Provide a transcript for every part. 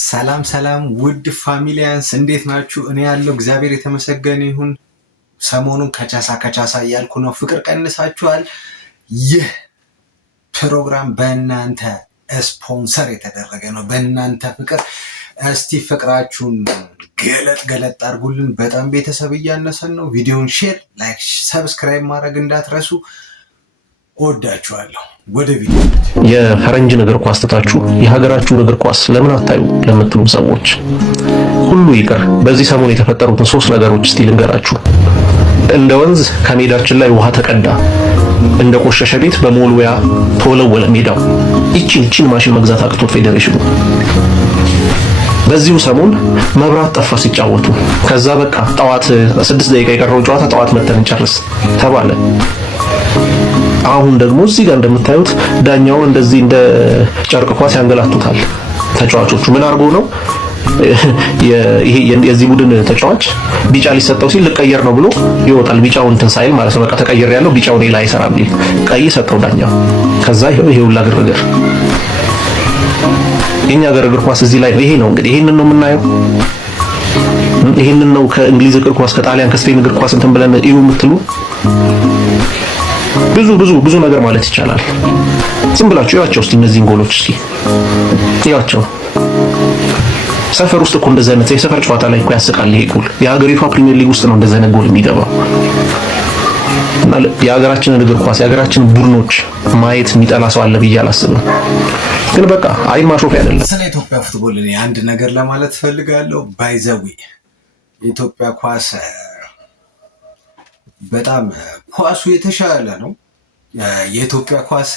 ሰላም ሰላም ውድ ፋሚሊያንስ እንዴት ናችሁ? እኔ ያለው እግዚአብሔር የተመሰገነ ይሁን። ሰሞኑን ከቻሳ እያልኩ ነው። ፍቅር ቀንሳችኋል። ይህ ፕሮግራም በእናንተ ስፖንሰር የተደረገ ነው። በእናንተ ፍቅር እስቲ ፍቅራችሁን ገለጥ አድርጉልን። በጣም ቤተሰብ እያነሰን ነው። ቪዲዮን ሼር፣ ላይክ፣ ሰብስክራይብ ማድረግ እንዳትረሱ። እወዳችኋለሁ። ወደ ቪዲዮ። የፈረንጅን እግር ኳስ ትታችሁ የሀገራችሁን እግር ኳስ ለምን አታዩ ለምትሉ ሰዎች ሁሉ ይቅር። በዚህ ሰሞን የተፈጠሩትን 3 ነገሮች እስቲ ልንገራችሁ። እንደ ወንዝ ከሜዳችን ላይ ውሃ ተቀዳ፣ እንደ ቆሸሸ ቤት በሞልዌያ ተወለወለ ሜዳው። ይቺን ማሽን መግዛት አቅቶት ፌዴሬሽኑ በዚሁ ሰሞን መብራት ጠፋ ሲጫወቱ። ከዛ በቃ ጠዋት 6 ደቂቃ የቀረው ጨዋታ ጠዋት መተን እንጨርስ ተባለ። አሁን ደግሞ እዚህ ጋር እንደምታዩት ዳኛውን እንደዚህ እንደ ጨርቅ ኳስ ያንገላቱታል። ተጫዋቾቹ ምን አድርጎ ነው? ይሄ የዚህ ቡድን ተጫዋች ቢጫ ሊሰጠው ሲል ልቀየር ነው ብሎ ይወጣል። ቢጫውን እንትን ሳይል ማለት ነው። በቃ ተቀየር ያለው ቢጫውን ላይ አይሰራም ቢል ቀይ ሰጠው ዳኛው። ከዛ ይሄውላ ግርግር። የኛ ሀገር እግር ኳስ እዚህ ላይ ነው። ይሄ ነው እንግዲህ ይሄንን ነው የምናየው። ይሄንን ነው ከእንግሊዝ እግር ኳስ ከጣሊያን ከስፔን እግር ኳስ እንትን ብለን እዩ የምትሉ ብዙ ነገር ማለት ይቻላል። ዝም ብላችሁ ያቸው እስቲ እነዚህን ጎሎች እስቲ ያቸው። ሰፈር ውስጥ እኮ እንደዚህ አይነት የሰፈር ጨዋታ ላይ እኮ ያስቃል ይሄ ጎል። የሀገሪቷ ፕሪሚየር ሊግ ውስጥ ነው እንደዚህ አይነት ጎል የሚገባው። እና የሀገራችንን እግር ኳስ የሀገራችንን ቡድኖች ማየት የሚጠላ ሰው አለ ብዬ አላስብም። ግን በቃ አይን ማሾፊያ አይደለም። ስለ ኢትዮጵያ ፉትቦል እኔ አንድ ነገር ለማለት ፈልጋለሁ። ባይዘዊ የኢትዮጵያ ኳስ በጣም ኳሱ የተሻለ ነው። የኢትዮጵያ ኳስ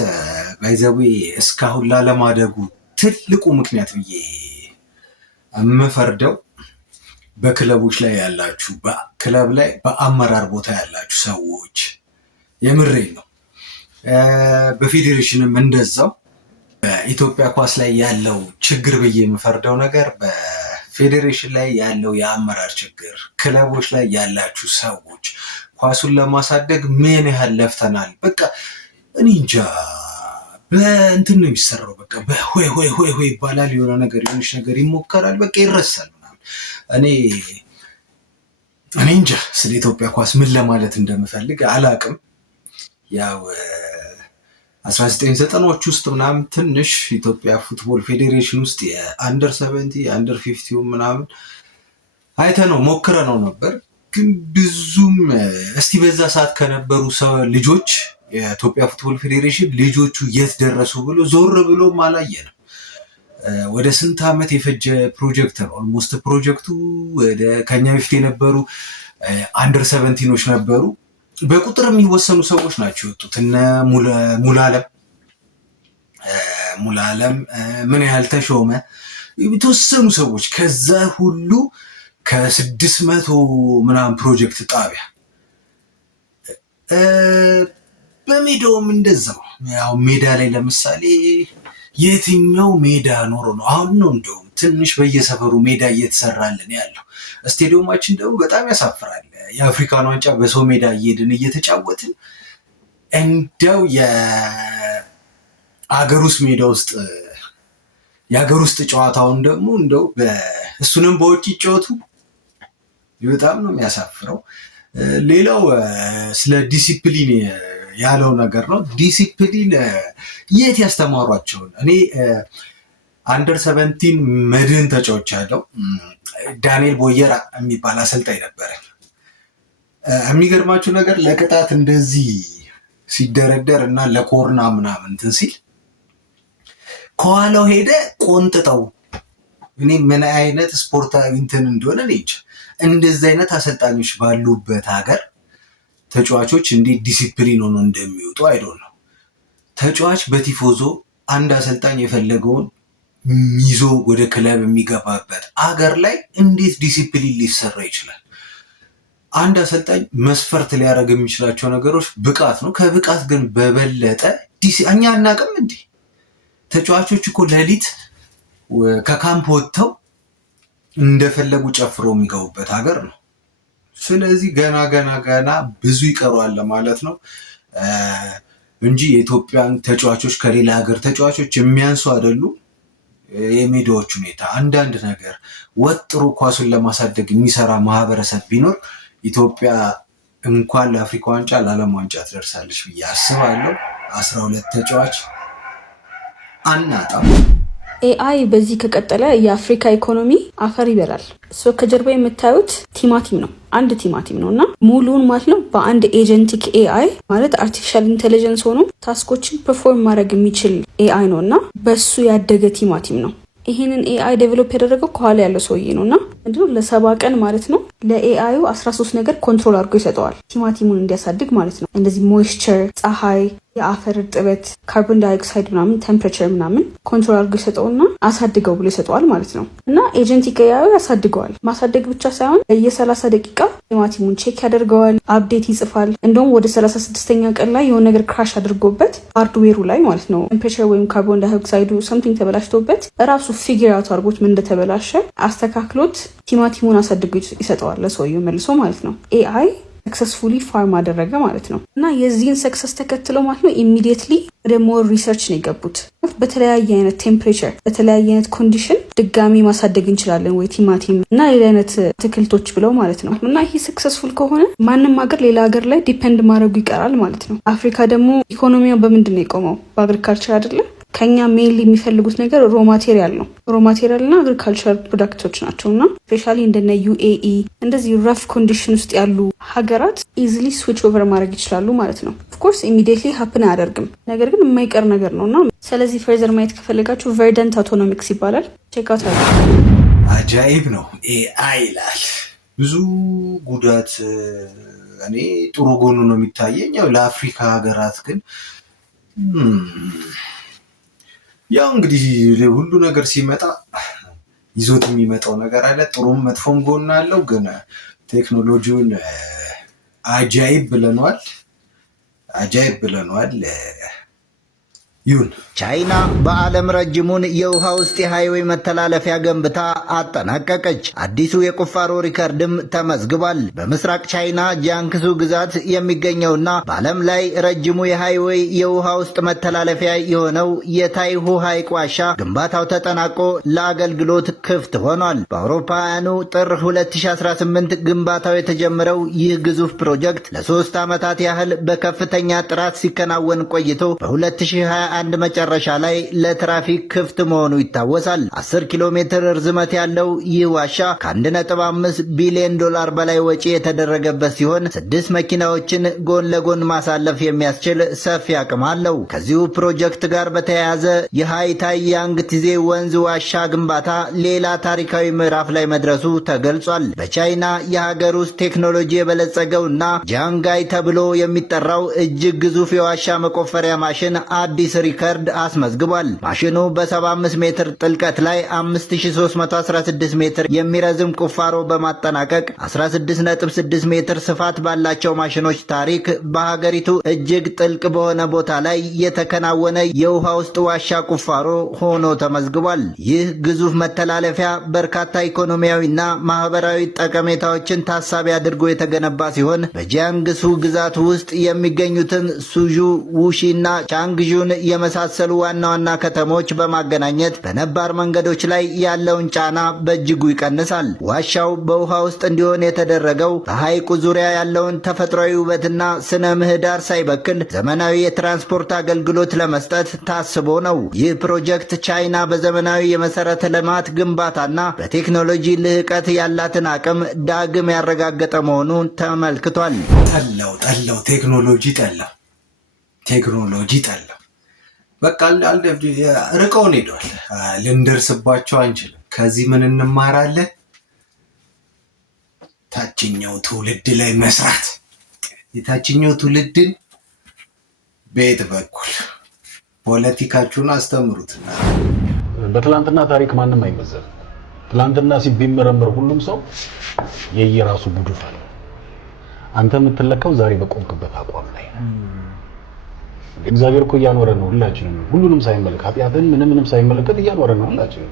ባይዘዊ እስካሁን ላለማደጉ ትልቁ ምክንያት ብዬ የምፈርደው በክለቦች ላይ ያላችሁ፣ በክለብ ላይ በአመራር ቦታ ያላችሁ ሰዎች የምሬን ነው። በፌዴሬሽንም እንደዛው በኢትዮጵያ ኳስ ላይ ያለው ችግር ብዬ የምፈርደው ነገር በፌዴሬሽን ላይ ያለው የአመራር ችግር፣ ክለቦች ላይ ያላችሁ ሰዎች ኳሱን ለማሳደግ ምን ያህል ለፍተናል። በቃ እኔ እንጃ በእንትን ነው የሚሰራው። በቃ በሆይ ይባላል። የሆነ ነገር የሆነች ነገር ይሞከራል፣ በቃ ይረሳል ምናምን። እኔ እንጃ ስለ ኢትዮጵያ ኳስ ምን ለማለት እንደምፈልግ አላቅም። ያው 1990ዎች ውስጥ ምናምን ትንሽ ኢትዮጵያ ፉትቦል ፌዴሬሽን ውስጥ የአንደር 70 የአንደር 50 ምናምን አይተነው ሞክረነው ነበር። ግን ብዙም እስቲ በዛ ሰዓት ከነበሩ ልጆች የኢትዮጵያ ፉትቦል ፌዴሬሽን ልጆቹ የት ደረሱ ብሎ ዞር ብሎም አላየንም። ወደ ስንት ዓመት የፈጀ ፕሮጀክት ነው። ኦልሞስት ፕሮጀክቱ ወደ ከኛ በፊት የነበሩ አንደር 70ዎች ነበሩ። በቁጥር የሚወሰኑ ሰዎች ናቸው የወጡት። እነ ሙሉዓለም ምን ያህል ተሾመ፣ የተወሰኑ ሰዎች። ከዛ ሁሉ ከ600 ምናምን ፕሮጀክት ጣቢያ በሜዳውም እንደዛው። ያው ሜዳ ላይ ለምሳሌ የትኛው ሜዳ ኖሮ ነው? አሁን ነው እንደውም ትንሽ በየሰፈሩ ሜዳ እየተሰራልን ያለው። ስቴዲየማችን ደግሞ በጣም ያሳፍራል። የአፍሪካን ዋንጫ በሰው ሜዳ እየሄድን እየተጫወትን እንደው የአገር ውስጥ ሜዳ ውስጥ የሀገር ውስጥ ጨዋታውን ደግሞ እንደው እሱንም በውጭ ይጫወቱ። በጣም ነው የሚያሳፍረው። ሌላው ስለ ዲሲፕሊን ያለው ነገር ነው። ዲሲፕሊን የት ያስተማሯቸውን? እኔ አንደር 17 መድህን ተጫዋች ያለው ዳንኤል ቦየራ የሚባል አሰልጣኝ ነበረ። የሚገርማችሁ ነገር ለቅጣት እንደዚህ ሲደረደር እና ለኮርና ምናምን እንትን ሲል ከኋላው ሄደ ቆንጥጠው። እኔ ምን አይነት ስፖርታዊ እንትን እንደሆነ ልጅ እንደዚህ አይነት አሰልጣኞች ባሉበት ሀገር ተጫዋቾች እንዴት ዲሲፕሊን ሆኖ እንደሚወጡ አይዶን ነው። ተጫዋች በቲፎዞ አንድ አሰልጣኝ የፈለገውን ይዞ ወደ ክለብ የሚገባበት አገር ላይ እንዴት ዲሲፕሊን ሊሰራ ይችላል? አንድ አሰልጣኝ መስፈርት ሊያደርግ የሚችላቸው ነገሮች ብቃት ነው። ከብቃት ግን በበለጠ እኛ አናውቅም እንዴ? ተጫዋቾች እኮ ሌሊት ከካምፕ ወጥተው እንደፈለጉ ጨፍረው የሚገቡበት ሀገር ነው። ስለዚህ ገና ብዙ ይቀረዋል ማለት ነው እንጂ የኢትዮጵያን ተጫዋቾች ከሌላ ሀገር ተጫዋቾች የሚያንሱ አይደሉም። የሜዳዎች ሁኔታ አንዳንድ ነገር ወጥሮ ኳሱን ለማሳደግ የሚሰራ ማህበረሰብ ቢኖር ኢትዮጵያ እንኳን ለአፍሪካ ዋንጫ ለዓለም ዋንጫ ትደርሳለች ብዬ አስባለሁ። 12 ተጫዋች አናጣም። ኤአይ በዚህ ከቀጠለ የአፍሪካ ኢኮኖሚ አፈር ይበላል። ከጀርባ የምታዩት ቲማቲም ነው፣ አንድ ቲማቲም ነው እና ሙሉውን ማለት ነው በአንድ ኤጀንቲክ ኤአይ ማለት አርቲፊሻል ኢንቴሊጀንስ ሆኖ ታስኮችን ፐርፎርም ማድረግ የሚችል ኤአይ ነው እና በሱ ያደገ ቲማቲም ነው። ይህንን ኤአይ ዴቨሎፕ ያደረገው ከኋላ ያለው ሰውዬ ነው እና ምንድነው ለ70 ቀን ማለት ነው ለኤአዩ 13 ነገር ኮንትሮል አድርጎ ይሰጠዋል፣ ቲማቲሙን እንዲያሳድግ ማለት ነው። እንደዚህ ሞይስቸር፣ ፀሐይ፣ የአፈር እርጥበት፣ ካርቦን ዳይኦክሳይድ ምናምን፣ ቴምፕሬቸር ምናምን ኮንትሮል አድርጎ ይሰጠውና አሳድገው ብሎ ይሰጠዋል ማለት ነው። እና ኤጀንቲክ ኤአዩ ያሳድገዋል። ማሳደግ ብቻ ሳይሆን በየ30 ደቂቃ ቲማቲሙን ቼክ ያደርገዋል፣ አፕዴት ይጽፋል። እንደውም ወደ 36ኛ ቀን ላይ የሆነ ነገር ክራሽ አድርጎበት ሃርድዌሩ ላይ ማለት ነው ቴምፕሬቸር ወይም ካርቦን ዳይኦክሳይዱ ሰምቲንግ ተበላሽቶበት ራሱ ፊግር አውት አድርጎት ምን እንደተበላሸ አስተካክሎት ቲማቲሙን አሳድጎ ይሰጠዋል ለሰውየው መልሶ ማለት ነው። ኤአይ ሰክሰስፉሊ ፋርም አደረገ ማለት ነው። እና የዚህን ሰክሰስ ተከትለው ማለት ነው ኢሚዲየትሊ ወደ ሞር ሪሰርች ነው የገቡት። በተለያየ አይነት ቴምፕሬቸር በተለያየ አይነት ኮንዲሽን ድጋሚ ማሳደግ እንችላለን ወይ ቲማቲም እና ሌላ አይነት አትክልቶች ብለው ማለት ነው። እና ይሄ ሰክሰስፉል ከሆነ ማንም ሀገር ሌላ ሀገር ላይ ዲፔንድ ማድረጉ ይቀራል ማለት ነው። አፍሪካ ደግሞ ኢኮኖሚያ በምንድን ነው የቆመው? በአግሪካልቸር አይደለ? ከኛ ሜንሊ የሚፈልጉት ነገር ሮ ማቴሪያል ነው። ሮ ማቴሪያል እና አግሪካልቸር ፕሮዳክቶች ናቸው እና ስፔሻሊ እንደነ ዩኤኢ እንደዚህ ረፍ ኮንዲሽን ውስጥ ያሉ ሀገራት ኢዚሊ ስዊች ኦቨር ማድረግ ይችላሉ ማለት ነው። ኦፍኮርስ ኢሚዲየትሊ ሀፕን አያደርግም፣ ነገር ግን የማይቀር ነገር ነው እና ስለዚህ ፈርዘር ማየት ከፈለጋችሁ ቨርደንት አውቶኖሚክስ ይባላል። ቼክአውት አለ። አጃኢብ ነው ኤአይ ይላል። ብዙ ጉዳት እኔ ጥሩ ጎኑ ነው የሚታየኝ። ያው ለአፍሪካ ሀገራት ግን ያው እንግዲህ ሁሉ ነገር ሲመጣ ይዞት የሚመጣው ነገር አለ። ጥሩም መጥፎም ጎን አለው። ግን ቴክኖሎጂውን አጃይብ ብለነዋል። ይሁን። ቻይና በዓለም ረጅሙን የውሃ ውስጥ የሃይዌይ መተላለፊያ ገንብታ አጠናቀቀች። አዲሱ የቁፋሮ ሪከርድም ተመዝግቧል። በምስራቅ ቻይና ጂያንግሱ ግዛት የሚገኘውና በዓለም ላይ ረጅሙ የሃይዌይ የውሃ ውስጥ መተላለፊያ የሆነው የታይሁ ሐይቅ ዋሻ ግንባታው ተጠናቆ ለአገልግሎት ክፍት ሆኗል። በአውሮፓውያኑ ጥር 2018 ግንባታው የተጀመረው ይህ ግዙፍ ፕሮጀክት ለ3 ዓመታት ያህል በከፍተኛ ጥራት ሲከናወን ቆይቶ በ2021 መጨረሻ ላይ ለትራፊክ ክፍት መሆኑ ይታወሳል። 10 ኪሎ ሜትር ርዝመት ያለው ይህ ዋሻ ከ1.5 ቢሊዮን ዶላር በላይ ወጪ የተደረገበት ሲሆን 6 መኪናዎችን ጎን ለጎን ማሳለፍ የሚያስችል ሰፊ አቅም አለው። ከዚሁ ፕሮጀክት ጋር በተያያዘ የሃይታይ ያንግቲዜ ወንዝ ዋሻ ግንባታ ሌላ ታሪካዊ ምዕራፍ ላይ መድረሱ ተገልጿል። በቻይና የሀገር ውስጥ ቴክኖሎጂ የበለጸገውና ጃንጋይ ተብሎ የሚጠራው እጅግ ግዙፍ የዋሻ መቆፈሪያ ማሽን አዲስ ሪከርድ አስመዝግቧል። ማሽኑ በ75 ሜትር ጥልቀት ላይ 5316 ሜትር የሚረዝም ቁፋሮ በማጠናቀቅ 16.6 ሜትር ስፋት ባላቸው ማሽኖች ታሪክ በሀገሪቱ እጅግ ጥልቅ በሆነ ቦታ ላይ የተከናወነ የውሃ ውስጥ ዋሻ ቁፋሮ ሆኖ ተመዝግቧል። ይህ ግዙፍ መተላለፊያ በርካታ ኢኮኖሚያዊና ማህበራዊ ጠቀሜታዎችን ታሳቢ አድርጎ የተገነባ ሲሆን በጂያንግሱ ግዛት ውስጥ የሚገኙትን ሱዡ፣ ውሺና ቻንግዡን የመሳሰሉ ዋና ዋና ከተሞች በማገናኘት በነባር መንገዶች ላይ ያለውን ጫና በእጅጉ ይቀንሳል። ዋሻው በውሃ ውስጥ እንዲሆን የተደረገው በሐይቁ ዙሪያ ያለውን ተፈጥሯዊ ውበትና ስነ ምህዳር ሳይበክል ዘመናዊ የትራንስፖርት አገልግሎት ለመስጠት ታስቦ ነው። ይህ ፕሮጀክት ቻይና በዘመናዊ የመሰረተ ልማት ግንባታና በቴክኖሎጂ ልህቀት ያላትን አቅም ዳግም ያረጋገጠ መሆኑን ተመልክቷል። ጠላው ቴክኖሎጂ ጠላው። በቃ ርቀውን ሄዷል። ልንደርስባቸው አንችልም። ከዚህ ምን እንማራለን? ታችኛው ትውልድ ላይ መስራት። የታችኛው ትውልድን በየት በኩል ፖለቲካችሁን አስተምሩት። በትላንትና ታሪክ ማንም አይመዘንም። ትላንትና ቢመረመር ሁሉም ሰው የየራሱ ጉድፍ አለ። አንተ የምትለካው ዛሬ በቆምክበት አቋም ላይ ነው። እግዚአብሔር እኮ እያኖረ ነው ሁላችንም፣ ሁሉንም ሳይመለከት ኃጢአትን ምንም ሳይመለከት እያኖረ ነው ሁላችንም።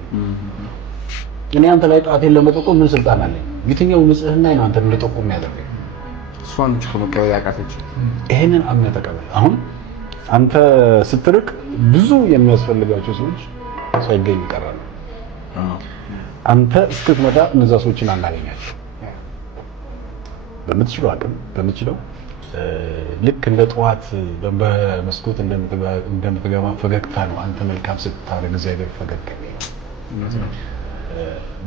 እኔ አንተ ላይ ጣቴን ለመጠቆም ምን ስልጣን አለኝ? የትኛው ንጽህና ነው አንተን ለጠቆም ያደረገኝ? እሷን ከመቀበል ያቃተች። ይሄንን አምነህ ተቀበል። አሁን አንተ ስትርቅ ብዙ የሚያስፈልጋቸው ሰዎች ሳይገኝ ይቀራል። አንተ እስክትመጣ እነዛ ሰዎችን አናገኛቸው። በምትችለው አቅም በምትችለው ልክ እንደ ጠዋት በመስኮት እንደምትገባ ፈገግታ ነው አንተ መልካም ስታደርግ እግዚአብሔር ፈገግ ይላል።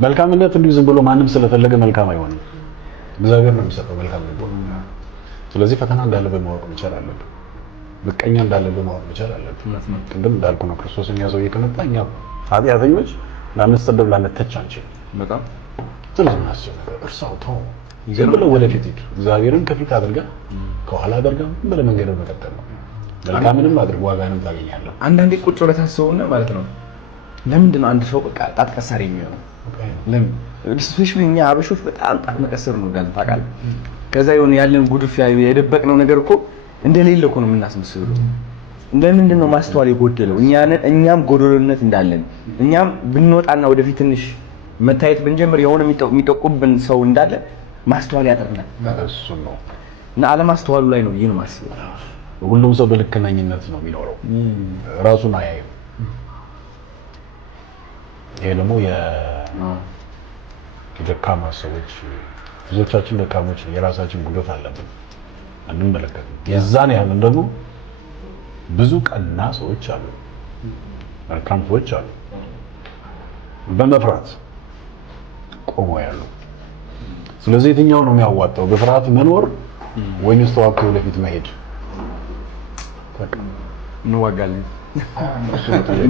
መልካምነት እንዲሁ ዝም ብሎ ማንም ስለፈለገ መልካም አይሆንም። እግዚአብሔር ነው የሚሰጠው መልካም ነው። ስለዚህ ፈተና እንዳለብህ ማወቅ መቻል አለብህ። ምቀኛ እንዳለብህ ማወቅ መቻል አለብህ። ቅድም እንዳልኩ ነው ክርስቶስን ያዘው የከመጣ እኛ ኃጢአተኞች ላንሰደብ ላንተች አንችልም። በጣም ትልቅ ናቸው ነገር እርሳው ተው ዝም ብለው ወደፊት ሂድ። እግዚአብሔርን ከፊት አድርገህ ከኋላ አድርገህ ብለህ መንገድን መቀጠል ነው። መልካምንም አድርግ ዋጋንም ታገኛለህ። አንዳንዴ ቁጭ ብለህ ታስበውና ማለት ነው ለምንድን ነው አንድ ሰው በቃ ጣት ቀሳሪ የሚሆነው? ለምን ስፔሻሊ እኛ አበሾች በጣም ጣት መቀሰር ነው ጋር ታውቃለህ። ከዛ የሆነ ያለን ጉድፍ የደበቅነው ነገር እኮ እንደሌለ እኮ ነው የምናስመስለው። ለምንድን ነው ማስተዋል የጎደለው? እኛም ጎደሎነት እንዳለን እኛም ብንወጣና ወደፊት ትንሽ መታየት ብንጀምር የሆነ የሚጠቁብን ሰው እንዳለ ማስተዋል ያጠርናል። እሱ ነው እና አለማስተዋሉ ላይ ነው ይሄን ማስበው። ሁሉም ሰው በልክነኝነት ነው የሚኖረው፣ ራሱን አያይም። ይሄ ደግሞ የደካማ ሰዎች ብዙዎቻችን ደካሞች የራሳችን ጉዳት አለብን አንመለከትም። የዛን ያህል ደግሞ ብዙ ቀና ሰዎች አሉ፣ መልካም ሰዎች አሉ፣ በመፍራት ቆመው ያሉ። ስለዚህ የትኛው ነው የሚያዋጣው? በፍርሃት መኖር ወይስ ተዋክቶ ወደፊት መሄድ? እንዋጋለን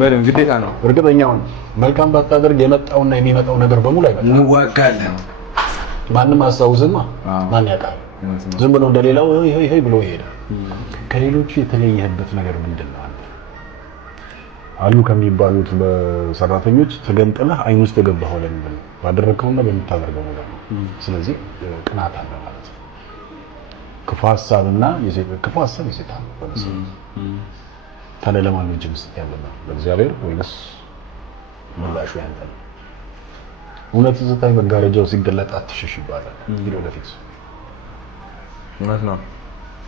በደም ግዴታ ነው። እርግጠኛው መልካም ባታደርግ የመጣውና የሚመጣው ነገር በሙሉ አይመጣም። እንዋጋለን። ማንም አስታውስማ ማን ያውቃል? ዝም ብሎ እንደሌላው ይሄ ብሎ ይሄዳል። ከሌሎቹ የተለየህበት ነገር ምንድነው? አሉ ከሚባሉት በሰራተኞች ተገንጥለህ አይን ውስጥ የገባኸው ለምንድን ነው? ባደረግከውና በምታደርገው ነገር ነው። ስለዚህ ቅናት አለ ማለት ነው። ክፉ ሀሳብ የሰይጣን ነው። ታዲያ ለማን ነው እጅ መስጠት ያለብህ? ለእግዚአብሔር ወይስ ምላሹ ያንተ ነው? እውነትን ስታይ መጋረጃው ሲገለጥ አትሸሽ ይባላል። ሂድ ወደፊት። እውነት ነው።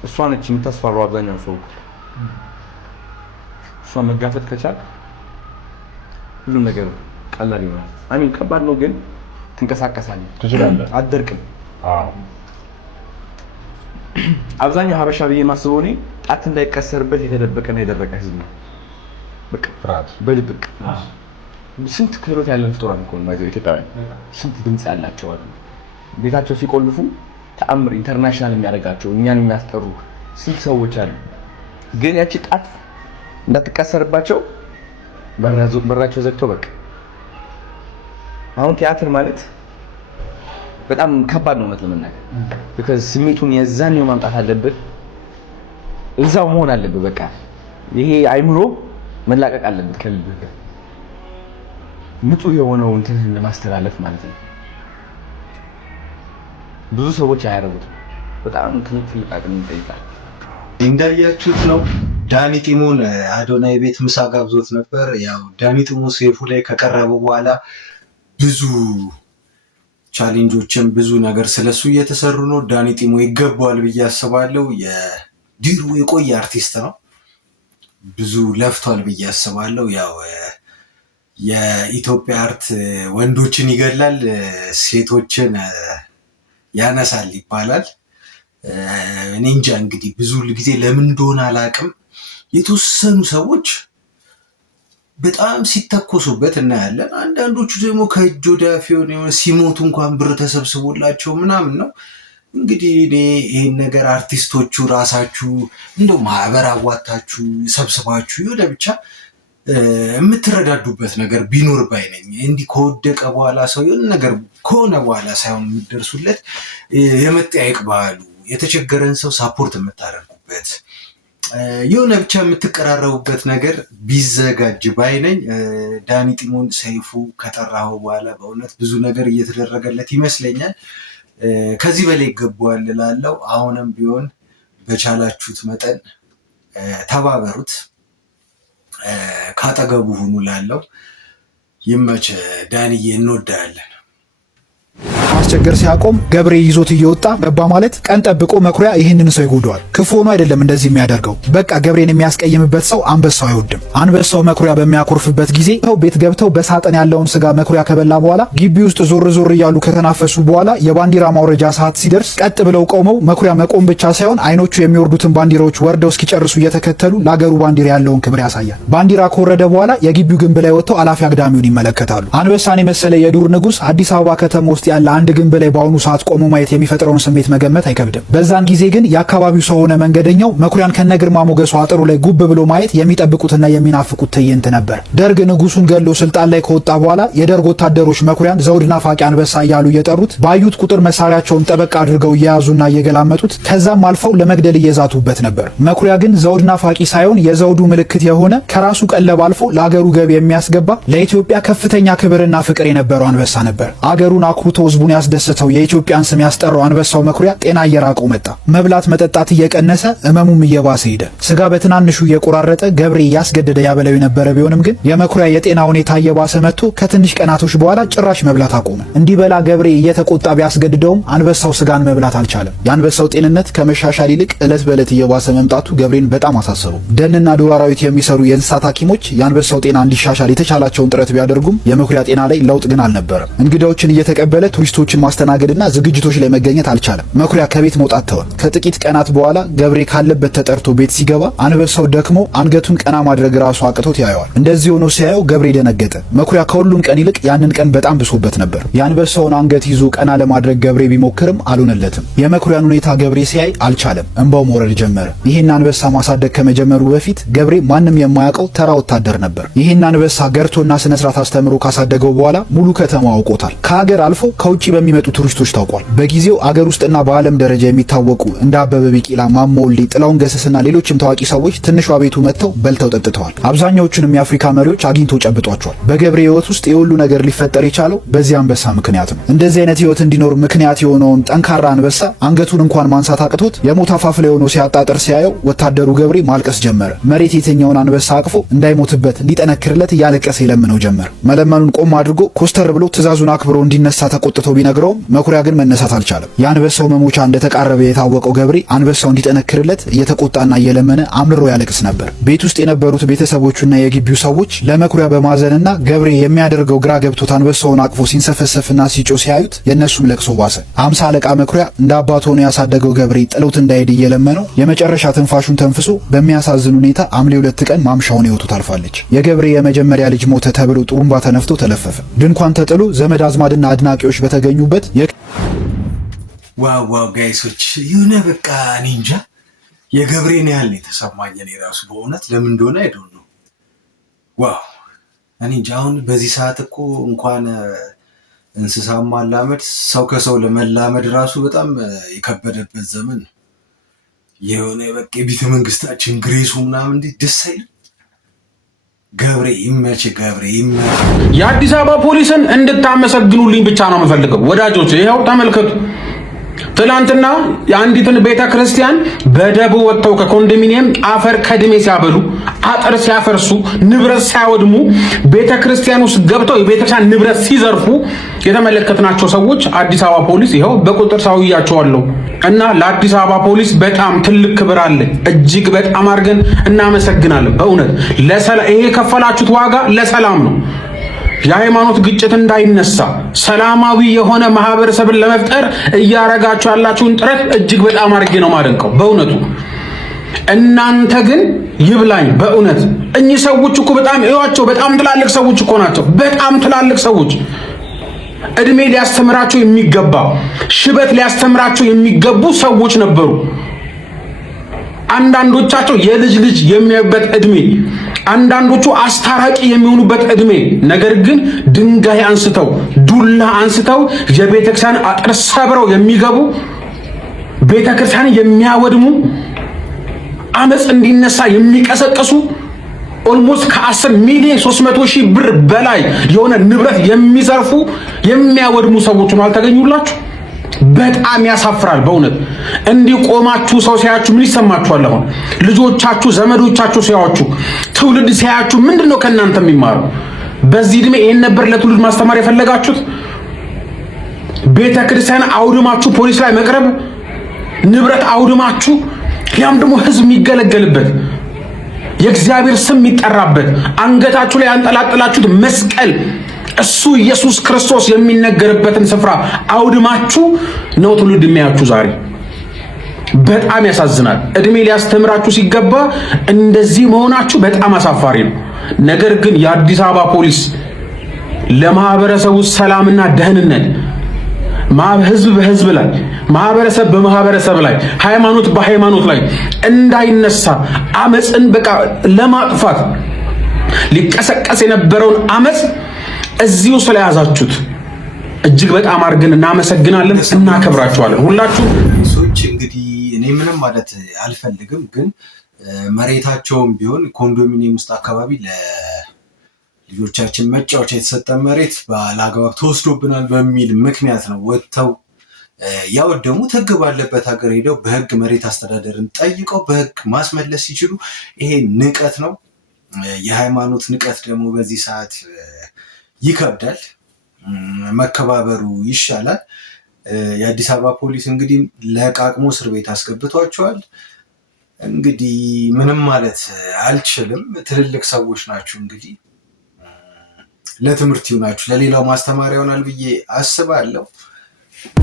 እሷ ነች የምታስፈራው አብዛኛው ሰው። እሷ መጋፈጥ ከቻል ሁሉም ነገር ቀላል ይሆናል። አሚን ከባድ ነው ግን ትንቀሳቀሳለህ፣ ትችላለህ፣ አትደርቅም። አዎ አብዛኛው ሀበሻ ብዬ የማስበው እኔ ጣት እንዳይቀሰርበት የተደበቀና የደረቀ ህዝብ ነው። በቃ ፍርሃት በልብቅ ስንት ክህሎት ያለን ፍጡራን እኮ ነው ማለት ኢትዮጵያውያን። ስንት ድምጽ ያላቸው አሉ። ቤታቸው ሲቆልፉ ተአምር ኢንተርናሽናል የሚያደርጋቸው እኛን የሚያስጠሩ ስንት ሰዎች አሉ። ግን ያቺ ጣት እንዳትቀሰርባቸው በራቸው ዘግተው በቃ። አሁን ቲያትር ማለት በጣም ከባድ ነው ማለት ለምናገር because ስሜቱን የዛኔው ማምጣት አለበት፣ እዛው መሆን አለበት። በቃ ይሄ አይምሮ መላቀቅ አለበት ከልብህ ጋር ንጹህ የሆነው እንትንህን ለማስተላለፍ ማለት ነው። ብዙ ሰዎች አያረጉትም። በጣም ትልቅ አቅም ይጠይቃል። እንዳያችሁት ነው ዳኒ ጢሞን አዶናይ ቤት ምሳ ጋብዞት ነበር። ያው ዳኒ ጢሞ ሴፉ ላይ ከቀረበ በኋላ ብዙ ቻሌንጆችም ብዙ ነገር ስለሱ እየተሰሩ ነው። ዳኒ ጢሞ ይገባዋል ብዬ አስባለሁ። የድሮ የቆየ አርቲስት ነው፣ ብዙ ለፍቷል ብዬ አስባለሁ። ያው የኢትዮጵያ አርት ወንዶችን ይገላል፣ ሴቶችን ያነሳል ይባላል። እኔ እንጃ እንግዲህ ብዙ ጊዜ ለምን እንደሆነ አላውቅም፣ የተወሰኑ ሰዎች በጣም ሲተኮሱበት እናያለን። አንዳንዶቹ ደግሞ ከእጅ ወደ አፍ የሆነ ሲሞቱ እንኳን ብር ተሰብስቦላቸው ምናምን ነው። እንግዲህ እኔ ይህን ነገር አርቲስቶቹ ራሳችሁ እንደው ማህበር አዋታችሁ ሰብስባችሁ የሆነ ብቻ የምትረዳዱበት ነገር ቢኖር ባይ ነኝ። እንዲህ ከወደቀ በኋላ ሰው የሆነ ነገር ከሆነ በኋላ ሳይሆን የምትደርሱለት የመጠያየቅ ባህሉ፣ የተቸገረን ሰው ሳፖርት የምታደርጉበት የሆነ ብቻ የምትቀራረቡበት ነገር ቢዘጋጅ ባይ ነኝ። ዳኒ ጢሞን ሰይፉ ከጠራኸው በኋላ በእውነት ብዙ ነገር እየተደረገለት ይመስለኛል። ከዚህ በላይ ይገባዋል እላለሁ። አሁንም ቢሆን በቻላችሁት መጠን ተባበሩት፣ ካጠገቡ ሁኑ እላለሁ። ይመች ዳንዬ፣ እንወዳለን። ማስቸገር ሲያቆም ገብሬ ይዞት እየወጣ ገባ ማለት ቀን ጠብቆ መኩሪያ ይህንን ሰው ይጎዳዋል። ክፉ ሆኖ አይደለም እንደዚህ የሚያደርገው። በቃ ገብሬን የሚያስቀይምበት ሰው አንበሳው አይወድም። አንበሳው መኩሪያ በሚያኮርፍበት ጊዜ ቤት ገብተው በሳጥን ያለውን ስጋ መኩሪያ ከበላ በኋላ ግቢ ውስጥ ዞር ዞር እያሉ ከተናፈሱ በኋላ የባንዲራ ማውረጃ ሰዓት ሲደርስ ቀጥ ብለው ቆመው መኩሪያ መቆም ብቻ ሳይሆን አይኖቹ የሚወርዱትን ባንዲራዎች ወርደው እስኪጨርሱ እየተከተሉ ለአገሩ ባንዲራ ያለውን ክብር ያሳያል። ባንዲራ ከወረደ በኋላ የግቢው ግንብ ላይ ወጥተው አላፊ አግዳሚውን ይመለከታሉ። አንበሳን የመሰለ የዱር ንጉሥ አዲስ አበባ ከተማ ውስጥ ያለ አንድ ግንብ ላይ በአሁኑ ሰዓት ቆሞ ማየት የሚፈጥረውን ስሜት መገመት አይከብድም። በዛን ጊዜ ግን የአካባቢው ሰው ሆነ መንገደኛው መኩሪያን ከነግርማ ሞገሱ አጥሩ ላይ ጉብ ብሎ ማየት የሚጠብቁትና የሚናፍቁት ትዕይንት ነበር። ደርግ ንጉሱን ገሎ ስልጣን ላይ ከወጣ በኋላ የደርግ ወታደሮች መኩሪያን ዘውድ ናፋቂ አንበሳ እያሉ እየጠሩት ባዩት ቁጥር መሳሪያቸውን ጠበቅ አድርገው እየያዙና እየገላመጡት ከዛም አልፈው ለመግደል እየዛቱበት ነበር። መኩሪያ ግን ዘውድ ናፋቂ ሳይሆን የዘውዱ ምልክት የሆነ ከራሱ ቀለብ አልፎ ለአገሩ ገቢ የሚያስገባ ለኢትዮጵያ ከፍተኛ ክብርና ፍቅር የነበረው አንበሳ ነበር። አገሩን አኩርቶ ህዝቡን ያስደሰተው የኢትዮጵያን ስም ያስጠራው አንበሳው መኩሪያ ጤና እየራቀው መጣ። መብላት መጠጣት እየቀነሰ ህመሙም እየባሰ ሄደ። ስጋ በትናንሹ እየቆራረጠ ገብሬ እያስገደደ ያበለው የነበረ ቢሆንም ግን የመኩሪያ የጤና ሁኔታ እየባሰ መጥቶ ከትንሽ ቀናቶች በኋላ ጭራሽ መብላት አቆመ። እንዲበላ ገብሬ እየተቆጣ ቢያስገድደውም አንበሳው ስጋን መብላት አልቻለም። የአንበሳው ጤንነት ከመሻሻል ይልቅ ዕለት በዕለት እየባሰ መምጣቱ ገብሬን በጣም አሳሰበው። ደንና ዱር አራዊት የሚሰሩ የእንስሳት ሐኪሞች የአንበሳው ጤና እንዲሻሻል የተቻላቸውን ጥረት ቢያደርጉም የመኩሪያ ጤና ላይ ለውጥ ግን አልነበረም። እንግዳዎችን እየተቀበለ ቱሪስቶችን ማስተናገድና ዝግጅቶች ላይ መገኘት አልቻለም። መኩሪያ ከቤት መውጣት ተወ። ከጥቂት ቀናት በኋላ ገብሬ ካለበት ተጠርቶ ቤት ሲገባ አንበሳው ደክሞ አንገቱን ቀና ማድረግ ራሱ አቅቶት ያየዋል። እንደዚህ ሆኖ ሲያየው ገብሬ ደነገጠ። መኩሪያ ከሁሉም ቀን ይልቅ ያንን ቀን በጣም ብሶበት ነበር። የአንበሳውን አንገት ይዞ ቀና ለማድረግ ገብሬ ቢሞክርም አልሆነለትም። የመኩሪያን ሁኔታ ገብሬ ሲያይ አልቻለም። እንባው መውረድ ጀመረ። ይህን አንበሳ ማሳደግ ከመጀመሩ በፊት ገብሬ ማንም የማያውቀው ተራ ወታደር ነበር። ይህን አንበሳ ገርቶና ስነ ስርዓት አስተምሮ ካሳደገው በኋላ ሙሉ ከተማው አውቆታል። ከሀገር አልፎ ከውጭ በሚመጡ ቱሪስቶች ታውቋል። በጊዜው አገር ውስጥና በዓለም ደረጃ የሚታወቁ እንደ አበበ ቢቂላ፣ ማሞ ወልዴ፣ ጥላሁን ገሰስና ሌሎችም ታዋቂ ሰዎች ትንሿ ቤቱ መጥተው በልተው ጠጥተዋል። አብዛኛዎቹንም የአፍሪካ መሪዎች አግኝቶ ጨብጧቸዋል። በገብሬ ህይወት ውስጥ የሁሉ ነገር ሊፈጠር የቻለው በዚህ አንበሳ ምክንያት ነው። እንደዚህ አይነት ህይወት እንዲኖር ምክንያት የሆነውን ጠንካራ አንበሳ አንገቱን እንኳን ማንሳት አቅቶት የሞት አፋፍ ላይ ሆኖ ሲያጣጥር ሲያየው ወታደሩ ገብሬ ማልቀስ ጀመረ። መሬት የተኛውን አንበሳ አቅፎ እንዳይሞትበት እንዲጠነክርለት እያለቀሰ ይለምነው ጀመር። መለመኑን ቆም አድርጎ ኮስተር ብሎ ትዕዛዙን አክብሮ እንዲነሳ ተቆጥቶ ቢነግረውም መኩሪያ ግን መነሳት አልቻለም። የአንበሳው መሞቻ እንደተቃረበ የታወቀው ገብሬ አንበሳው እንዲጠነክርለት እየተቆጣና እየለመነ አምርሮ ያለቅስ ነበር። ቤት ውስጥ የነበሩት ቤተሰቦቹና የግቢው ሰዎች ለመኩሪያ በማዘንና ገብሬ የሚያደርገው ግራ ገብቶት አንበሳውን አቅፎ ሲንሰፈሰፍና ሲጮ ሲያዩት የእነሱም ለቅሶ ባሰ። 50 አለቃ መኩሪያ እንደ አባት ሆኖ ያሳደገው ገብሬ ጥሎት እንዳይሄድ እየለመነው የመጨረሻ ትንፋሹን ተንፍሶ በሚያሳዝን ሁኔታ ሐምሌ 2 ቀን ማምሻውን ህይወቱ ታልፋለች። የገብሬ የመጀመሪያ ልጅ ሞተ ተብሎ ጥሩምባ ተነፍቶ ተለፈፈ። ድንኳን ተጥሎ ዘመድ አዝማድና አድናቂዎች በተገኙበት ዋው ጋይሶች የሆነ በቃ እኔ እንጃ የገብሬን ያህል የተሰማኝ እኔ ራሱ በእውነት ለምን እንደሆነ አይዶን ነው። ዋው እኔ እንጃ አሁን በዚህ ሰዓት እኮ እንኳን እንስሳ ማላመድ ሰው ከሰው ለመላመድ ራሱ በጣም የከበደበት ዘመን ነው። የሆነ በቃ የቤተ መንግስታችን ግሬሱ ምናምን እንዴት ደስ አይልም። ገብሬ ይመች፣ ገብሬ ይመች። የአዲስ አበባ ፖሊስን እንድታመሰግኑልኝ ብቻ ነው የምፈልገው ወዳጆች። ይኸው ተመልከቱ። ትላንትና የአንዲትን ቤተ ክርስቲያን በደቦ ወጥተው ከኮንዶሚኒየም አፈር ከድሜ ሲያበሉ፣ አጥር ሲያፈርሱ፣ ንብረት ሲያወድሙ፣ ቤተ ክርስቲያን ውስጥ ገብተው የቤተክርስቲያን ንብረት ሲዘርፉ የተመለከትናቸው ሰዎች አዲስ አበባ ፖሊስ ይኸው በቁጥር ሳውያቸዋለሁ እና ለአዲስ አበባ ፖሊስ በጣም ትልቅ ክብር አለ። እጅግ በጣም አድርገን እናመሰግናለን። በእውነት ይሄ የከፈላችሁት ዋጋ ለሰላም ነው። የሃይማኖት ግጭት እንዳይነሳ ሰላማዊ የሆነ ማህበረሰብን ለመፍጠር እያረጋችሁ ያላችሁን ጥረት እጅግ በጣም አድርጌ ነው ማደንቀው በእውነቱ። እናንተ ግን ይብላኝ በእውነት እኚህ ሰዎች እኮ በጣም እዩዋቸው፣ በጣም ትላልቅ ሰዎች እኮ ናቸው። በጣም ትላልቅ ሰዎች እድሜ ሊያስተምራቸው የሚገባ ሽበት ሊያስተምራቸው የሚገቡ ሰዎች ነበሩ። አንዳንዶቻቸው የልጅ ልጅ የሚያዩበት እድሜ፣ አንዳንዶቹ አስታራቂ የሚሆኑበት እድሜ። ነገር ግን ድንጋይ አንስተው ዱላ አንስተው የቤተክርስቲያን አጥር ሰብረው የሚገቡ ቤተክርስቲያን የሚያወድሙ አመጽ እንዲነሳ የሚቀሰቅሱ ኦልሞስት ከ10 ሚሊዮን 300 ሺህ ብር በላይ የሆነ ንብረት የሚዘርፉ የሚያወድሙ ሰዎች ነው አልተገኙላችሁ? በጣም ያሳፍራል በእውነት። እንዲቆማችሁ ሰው ሲያያችሁ ምን ይሰማችኋል? አሁን ልጆቻችሁ ዘመዶቻችሁ ሲያዩአችሁ ትውልድ ሲያያችሁ ምንድነው ከእናንተ የሚማረው? በዚህ እድሜ ይሄን ነበር ለትውልድ ማስተማር የፈለጋችሁት? ቤተክርስቲያን አውድማችሁ ፖሊስ ላይ መቅረብ፣ ንብረት አውድማችሁ ያም ደግሞ ህዝብ የሚገለገልበት የእግዚአብሔር ስም የሚጠራበት አንገታችሁ ላይ ያንጠላጥላችሁት መስቀል እሱ ኢየሱስ ክርስቶስ የሚነገርበትን ስፍራ አውድማችሁ ነው ትውልድ የሚያያችሁ ዛሬ። በጣም ያሳዝናል። እድሜ ሊያስተምራችሁ ሲገባ እንደዚህ መሆናችሁ በጣም አሳፋሪ ነው። ነገር ግን የአዲስ አበባ ፖሊስ ለማህበረሰቡ ሰላምና ደህንነት ህዝብ በህዝብ ላይ ማህበረሰብ በማህበረሰብ ላይ ሃይማኖት በሃይማኖት ላይ እንዳይነሳ አመጽን በቃ ለማጥፋት ሊቀሰቀስ የነበረውን አመጽ እዚሁ ስለያዛችሁት እጅግ በጣም አድርገን እናመሰግናለን፣ እናከብራችኋለን። ሁላችሁ ሰዎች እንግዲህ እኔ ምንም ማለት አልፈልግም፣ ግን መሬታቸውም ቢሆን ኮንዶሚኒየም ውስጥ አካባቢ ለልጆቻችን መጫወቻ የተሰጠ መሬት ባለአግባብ ተወስዶብናል በሚል ምክንያት ነው ወጥተው ያወደሙት። ህግ ባለበት ሀገር ሄደው በህግ መሬት አስተዳደርን ጠይቀው በህግ ማስመለስ ሲችሉ ይሄ ንቀት ነው። የሃይማኖት ንቀት ደግሞ በዚህ ሰዓት ይከብዳል። መከባበሩ ይሻላል። የአዲስ አበባ ፖሊስ እንግዲህ ለቃቅሞ እስር ቤት አስገብቷቸዋል። እንግዲህ ምንም ማለት አልችልም። ትልልቅ ሰዎች ናችሁ። እንግዲህ ለትምህርት ይሆናችሁ፣ ለሌላው ማስተማሪያ ይሆናል ብዬ አስባለሁ።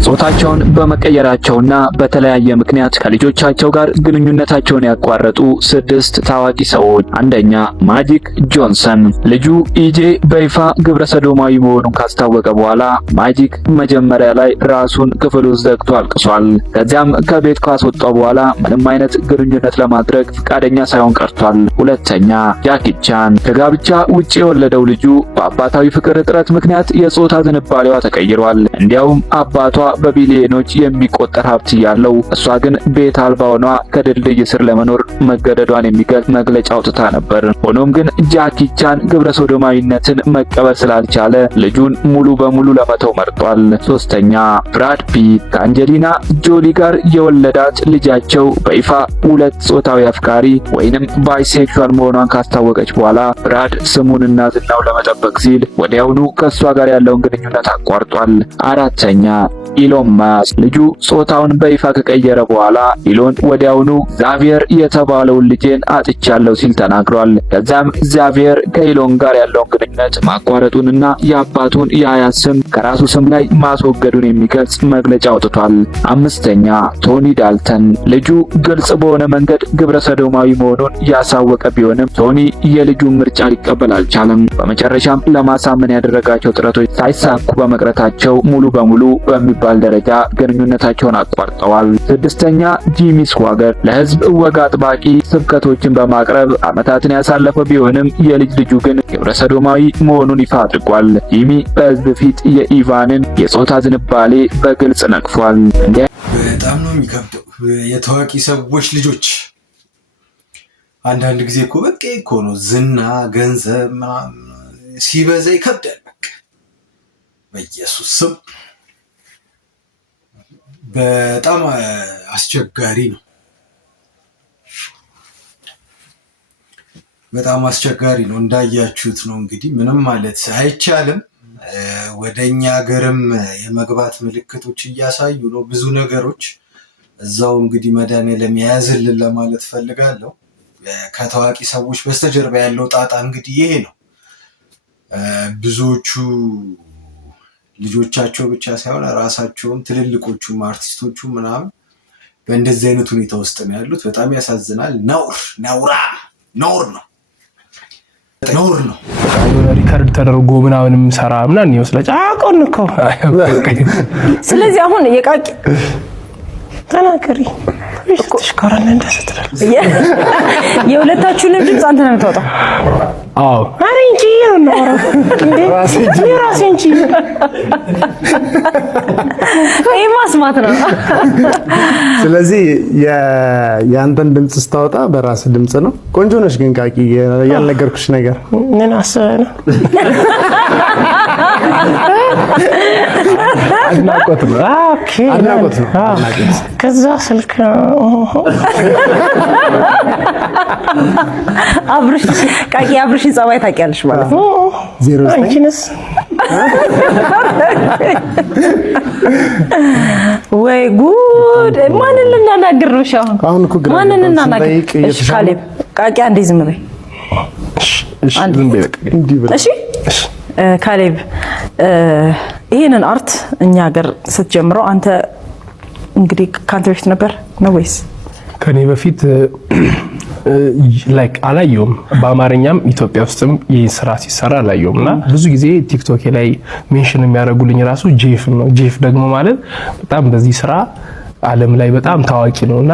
ጾታቸውን በመቀየራቸውና በተለያየ ምክንያት ከልጆቻቸው ጋር ግንኙነታቸውን ያቋረጡ 6 ታዋቂ ሰዎች። አንደኛ ማጂክ ጆንሰን። ልጁ ኢጄ በይፋ ግብረ ሰዶማዊ መሆኑን ካስታወቀ በኋላ ማጂክ መጀመሪያ ላይ ራሱን ክፍል ውስጥ ዘግቶ አልቅሷል። ከዚያም ከቤት ካስወጣው በኋላ ምንም አይነት ግንኙነት ለማድረግ ፈቃደኛ ሳይሆን ቀርቷል። ሁለተኛ ጃኪ ቻን። ከጋብቻ ውጪ የወለደው ልጁ በአባታዊ ፍቅር እጥረት ምክንያት የጾታ ዝንባሌዋ ተቀይሯል። እንዲያውም አባቷ በቢሊዮኖች የሚቆጠር ሀብት ያለው እሷ ግን ቤት አልባ ሆኗ ከድልድይ ስር ለመኖር መገደዷን የሚገልጽ መግለጫ አውጥታ ነበር። ሆኖም ግን ጃኪ ቻን ግብረ ሶዶማዊነትን መቀበል ስላልቻለ ልጁን ሙሉ በሙሉ ለመተው መርጧል። ሶስተኛ ብራድ ፒት። ከአንጀሊና ጆሊ ጋር የወለዳት ልጃቸው በይፋ ሁለት ጾታዊ አፍቃሪ ወይንም ባይሴክሹዋል መሆኗን ካስታወቀች በኋላ ብራድ ስሙንና ዝናው ለመጠበቅ ሲል ወዲያውኑ ከሷ ጋር ያለውን ግንኙነት አቋርጧል። አራተኛ ኢሎን ማስክ። ልጁ ጾታውን በይፋ ከቀየረ በኋላ ኢሎን ወዲያውኑ ዛቪየር የተባለውን ልጄን አጥቻለሁ ሲል ተናግሯል። ከዛም ዛቪየር ከኢሎን ጋር ያለውን ግንኙነት ማቋረጡንና የአባቱን የአያት ስም ከራሱ ስም ላይ ማስወገዱን የሚገልጽ መግለጫ አውጥቷል። አምስተኛ ቶኒ ዳልተን። ልጁ ግልጽ በሆነ መንገድ ግብረ ሰዶማዊ መሆኑን ያሳወቀ ቢሆንም ቶኒ የልጁን ምርጫ ሊቀበል አልቻለም። በመጨረሻም ለማሳመን ያደረጋቸው ጥረቶች ሳይሳኩ በመቅረታቸው ሙሉ በሙሉ በሚባል ደረጃ ግንኙነታቸውን አቋርጠዋል። ስድስተኛ ጂሚ ስዋገር። ለህዝብ ወግ አጥባቂ ስብከቶችን በማቅረብ ዓመታትን ያሳለፈ ቢሆንም የልጅ ልጁ ግን ግብረ ሰዶማዊ መሆኑን ይፋ አድርጓል። ጂሚ በህዝብ ፊት የኢቫንን የጾታ ዝንባሌ በግልጽ ነቅፏል። በጣም ነው የሚከብደው። የታዋቂ ሰዎች ልጆች አንዳንድ ጊዜ እኮ በቃ እኮ ነው ዝና፣ ገንዘብ ሲበዛ ይከብዳል። በቃ በኢየሱስ ስም በጣም አስቸጋሪ ነው። በጣም አስቸጋሪ ነው። እንዳያችሁት ነው እንግዲህ ምንም ማለት አይቻልም። ወደኛ ሀገርም የመግባት ምልክቶች እያሳዩ ነው ብዙ ነገሮች። እዛው እንግዲህ መድኃኒዓለም የያዝልን ለማለት ፈልጋለሁ። ከታዋቂ ሰዎች በስተጀርባ ያለው ጣጣ እንግዲህ ይሄ ነው። ብዙዎቹ ልጆቻቸው ብቻ ሳይሆን ራሳቸውም ትልልቆቹም አርቲስቶቹ ምናምን በእንደዚህ አይነት ሁኔታ ውስጥ ነው ያሉት። በጣም ያሳዝናል። ነውር ነው። ሪከርድ ተደርጎ ምናምንም ሰራ ምናምን ይመስላል። አቆን እኮ ስለዚህ አሁን የቃቂ ተናገሪ ተሽካራና እንደሰተረ የሁለታችሁንም ድምጽ አንተ ነው የምታወጣው። አዎ አረ እንጂ ነው ራሴ እንጂ ማስማት ነው። ስለዚህ ያንተን ድምጽ ስታወጣ በራስ ድምጽ ነው። ቆንጆ ነሽ ግን ቃቂ፣ ያልነገርኩሽ ነገር ምን አስበህ ነው? አድናቆት ነው። ኦኬ አድናቆት ነው። ከዛ ስልክ አብርሽን ጸባይ ታውቂያለሽ ማለት ነው። 09 ወይ ጉድ! ማንን ልናናግር ነው? አሁን እኮ ግራ ማንን እናናግር? እሺ ካሌብ ቃቂ አንዴ ዝም በይ። እሺ ካሌብ ይሄንን አርት እኛ ሀገር ስትጀምረው አንተ እንግዲህ ካንተ በፊት ነበር ነው ወይስ? ከኔ በፊት ላይክ አላየውም። በአማርኛም ኢትዮጵያ ውስጥም ይህ ስራ ሲሰራ አላየውምና ብዙ ጊዜ ቲክቶክ ላይ ሜንሽን የሚያደርጉልኝ ራሱ ጄፍ ነው። ጄፍ ደግሞ ማለት በጣም በዚህ ስራ ዓለም ላይ በጣም ታዋቂ ነውና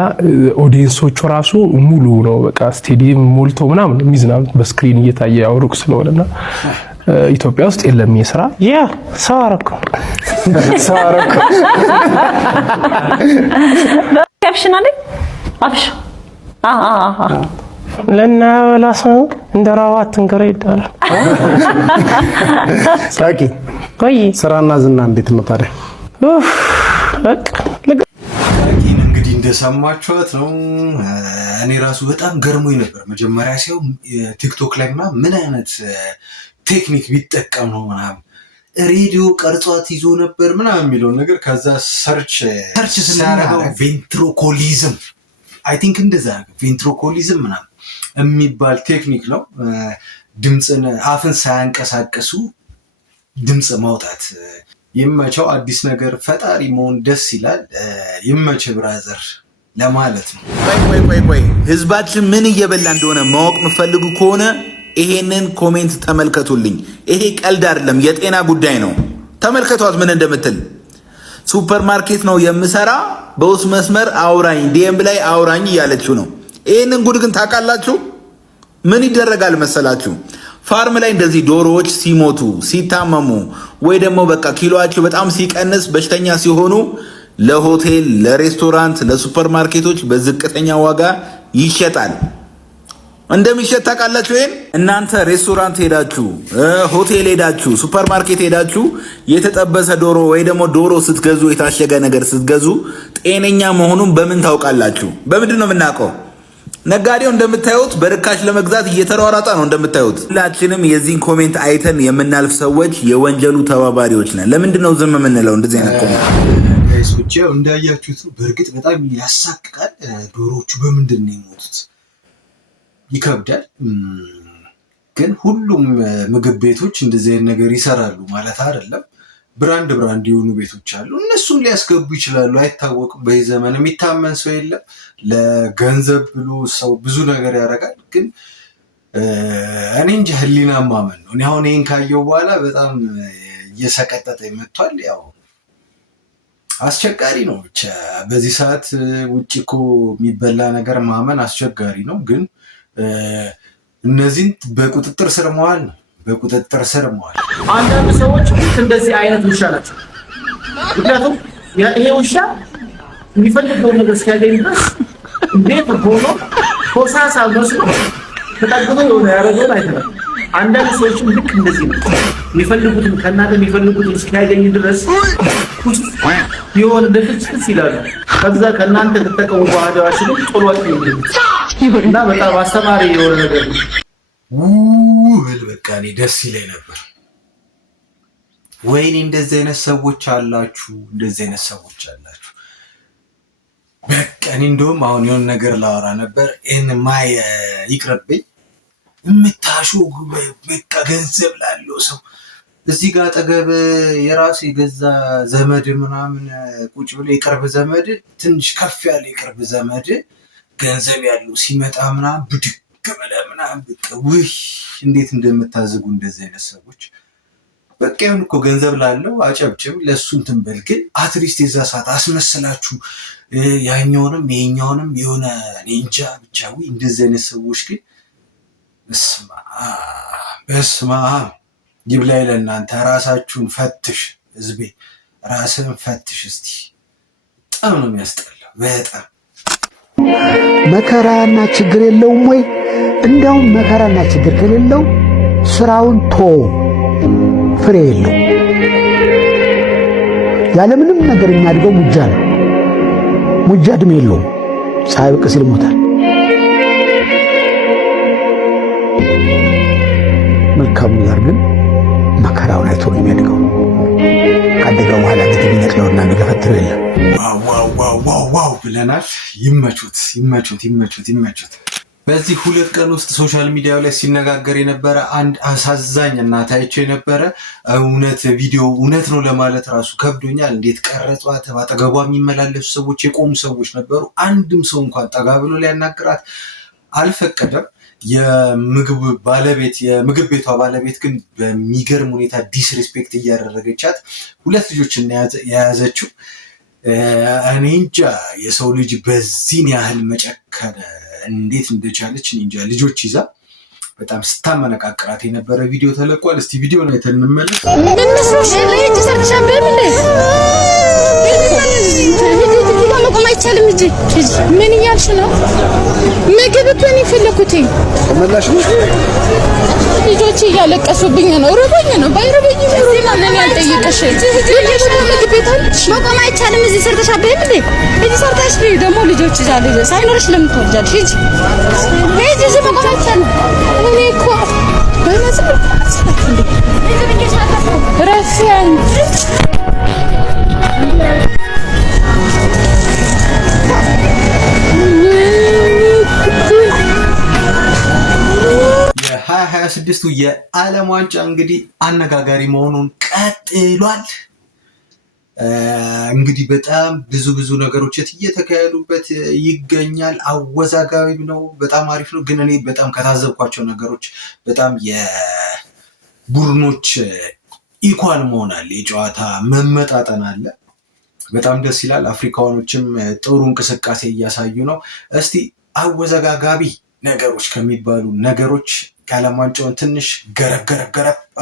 ኦዲየንሶቹ ራሱ ሙሉ ነው በቃ ስቴዲየም ሞልቶ ምናምን የሚዝናኑት በስክሪን እየታየ ያወሩክ ስለሆነና ኢትዮጵያ ውስጥ የለም የስራ ያ ሰዋረኩ ካፕሽናል አብሽ ለና ወላሰ እንደራዋት እንገረ ይዳል ሳቂ ቆይ ስራና ዝና እንዴት ነው ታዲያ? እንግዲህ እንደሰማችኋት ነው። እኔ ራሱ በጣም ገርሞኝ ነበር መጀመሪያ ሲያው ቲክቶክ ላይ ምን አይነት ቴክኒክ ቢጠቀም ነው ምናምን ሬዲዮ ቀርጿት ይዞ ነበር ምናምን የሚለውን ነገር ከዛ ሰርች ስናደርገው ቬንትሮኮሊዝም አይ ቲንክ እንደዛ ቬንትሮኮሊዝም ምናምን የሚባል ቴክኒክ ነው። ድምፅን አፍን ሳያንቀሳቀሱ ድምፅ ማውጣት። ይመቸው፣ አዲስ ነገር ፈጣሪ መሆን ደስ ይላል። ይመች ብራዘር ለማለት ነው። ቆይ ህዝባችን ምን እየበላ እንደሆነ ማወቅ የምፈልጉ ከሆነ ይሄንን ኮሜንት ተመልከቱልኝ። ይሄ ቀልድ አይደለም፣ የጤና ጉዳይ ነው። ተመልከቷት ምን እንደምትል። ሱፐርማርኬት ነው የምሰራ፣ በውስጥ መስመር አውራኝ፣ ዲኤም ላይ አውራኝ እያለችው ነው። ይሄንን ጉድ ግን ታውቃላችሁ? ምን ይደረጋል መሰላችሁ? ፋርም ላይ እንደዚህ ዶሮዎች ሲሞቱ ሲታመሙ፣ ወይ ደግሞ በቃ ኪሎአቸው በጣም ሲቀንስ በሽተኛ ሲሆኑ ለሆቴል፣ ለሬስቶራንት፣ ለሱፐርማርኬቶች በዝቅተኛ ዋጋ ይሸጣል። እንደሚሸጥ ታውቃላችሁ? ይሄን እናንተ ሬስቶራንት ሄዳችሁ፣ ሆቴል ሄዳችሁ፣ ሱፐርማርኬት ሄዳችሁ የተጠበሰ ዶሮ ወይ ደግሞ ዶሮ ስትገዙ፣ የታሸገ ነገር ስትገዙ ጤነኛ መሆኑን በምን ታውቃላችሁ? በምንድን ነው የምናውቀው? ነጋዴው እንደምታዩት በርካሽ ለመግዛት እየተሯሯጠ ነው። እንደምታዩት ሁላችንም የዚህን ኮሜንት አይተን የምናልፍ ሰዎች የወንጀሉ ተባባሪዎች ነን። ለምንድን ነው ዝም የምንለው? እንደዚህ አይነት ኮሜንት ጋይሶች እንዳያችሁት በእርግጥ በጣም ያሳቅቃል። ዶሮዎቹ በምንድን ነው የሞቱት? ይከብዳል። ግን ሁሉም ምግብ ቤቶች እንደዚህ አይነት ነገር ይሰራሉ ማለት አይደለም። ብራንድ የሆኑ ቤቶች አሉ፣ እነሱም ሊያስገቡ ይችላሉ፣ አይታወቅም። በዚህ ዘመን የሚታመን ሰው የለም። ለገንዘብ ብሎ ሰው ብዙ ነገር ያደርጋል። ግን እኔ እንጃ ህሊና ማመን ነው። እኔ አሁን ይህን ካየው በኋላ በጣም እየሰቀጠጠ መጥቷል። ያው አስቸጋሪ ነው። ብቻ በዚህ ሰዓት ውጭ እኮ የሚበላ ነገር ማመን አስቸጋሪ ነው። ግን እነዚህን በቁጥጥር ስር መዋል ነው። በቁጥጥር ስር መዋል። አንዳንድ ሰዎች እንደዚህ አይነት ውሻ ናቸው። ምክንያቱም ይሄ ውሻ የሚፈልገው ነገር እስኪያገኝ ድረስ እንዴት ሆኖ ኮሳሳ መስሎ ተጠግቶ የሆነ ያደረገውን አይተናል። አንዳንድ ሰዎችም ልክ እንደዚህ ነው። የሚፈልጉትን ከእናንተ የሚፈልጉትን እስኪያገኝ ድረስ የሆነ ደፍጭት ይላሉ። ከዛ ከእናንተ ተጠቀሙ በኋላ ሲሉ ጦሏት እና በጣም አስተማሪ የሆነ ነገር ነው። በቃ እኔ ደስ ይለኝ ነበር። ወይኔ እንደዚህ አይነት ሰዎች አላችሁ፣ እንደዚህ አይነት ሰዎች አላችሁ። በቃ እኔ እንደውም አሁን የሆነ ነገር ላወራ ነበር። ይህን ማይ ይቅርብኝ። የምታሹ በቃ ገንዘብ ላለው ሰው እዚህ ጋር አጠገብ የራሱ የገዛ ዘመድ ምናምን ቁጭ ብሎ የቅርብ ዘመድ ትንሽ ከፍ ያለ የቅርብ ዘመድ ገንዘብ ያለው ሲመጣ ምናምን ብድግ ብለህ ምናምን በቃ ውይ እንዴት እንደምታዝጉ እንደዚህ አይነት ሰዎች። በቃ ይሁን እኮ ገንዘብ ላለው አጨብጭብ፣ ለሱ እንትን በል። ግን አትሊስት የዛ ሰዓት አስመስላችሁ ያኛውንም ይሄኛውንም የሆነ እንጃ ብቻ ውይ እንደዚህ አይነት ሰዎች ግን በስማ ይብላኝ ለእናንተ። ራሳችሁን ፈትሽ ህዝቤ፣ ራስን ፈትሽ እስቲ። በጣም ነው የሚያስጠላው። በጣም መከራና ችግር የለውም ወይ? እንዲያውም መከራና ችግር ከሌለው ስራውን ፍሬ የለው። ያለምንም ነገር የሚያድገው ሙጃ ነው። ሙጃ እድሜ የለውም፣ ፀሐይ ብቅ ሲል ይሞታል። መልካሙ ዘር ግን መከራውን አይቶ ነው የሚያድገው። ካደገ በኋላ እንግዲህ የሚነቅለውና የሚገፈትረው የለም። ዋው ብለናል። ይመቹት። በዚህ 2 ቀን ውስጥ ሶሻል ሚዲያው ላይ ሲነጋገር የነበረ አንድ አሳዛኝ እና ታይቼው የነበረ ቪዲዮ እውነት ነው ለማለት ራሱ ከብዶኛል። እንዴት ቀረጿት? አጠገቧ የሚመላለሱ ሰዎች የቆሙ ሰዎች ነበሩ። አንድም ሰው እንኳን ጠጋ ብሎ ሊያናግራት አልፈቀደም። የምግብ ቤቷ ባለቤት ግን በሚገርም ሁኔታ ዲስሪስፔክት እያደረገቻት 2 ልጆችን የያዘችው። እኔ እንጃ የሰው ልጅ በዚህን ያህል መጨከነ እንዴት እንደቻለች እንጃ። ልጆች ይዛ በጣም ስታመነቃቅራት የነበረ ቪዲዮ ተለቋል። እስቲ ቪዲዮ ላይ ተንመለስ። መቆም አይቻልም እንጂ ምን እያልሽ ነው? ምግብ እኮ ነው የፈለኩት። ተመላሽ ነው። ልጆች እያለቀሱብኝ ነው። ርቦኝ ነው። ባይርቦኝ ምን ያልጠይቅሽ? ምግብ ቤት አለሽ? መቆም አይቻልም። እዚህ ሰርተሽ አበይም እንዴ? እዚህ ሰርተሽ ደግሞ ልጆች ይዛል ሳይኖርሽ ለምን ትወልጃለሽ? ሂጂ። እዚህ መቆም አይቻልም። እኔ እኮ በነጽብ ረፊያን የ2026ቱ የዓለም ዋንጫ እንግዲህ አነጋጋሪ መሆኑን ቀጥሏል። እንግዲህ በጣም ብዙ ነገሮች እየተካሄዱበት ይገኛል። አወዛጋቢም ነው። በጣም አሪፍ ነው። ግን እኔ በጣም ከታዘብኳቸው ነገሮች በጣም የቡድኖች ኢኳል መሆን አለ፣ የጨዋታ መመጣጠን አለ። በጣም ደስ ይላል። አፍሪካኖችም ጥሩ እንቅስቃሴ እያሳዩ ነው። እስቲ አወዛጋቢ ነገሮች ከሚባሉ ነገሮች የዓለም ዋንጫውን ትንሽ ገረብ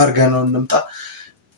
አድርገን እንምጣ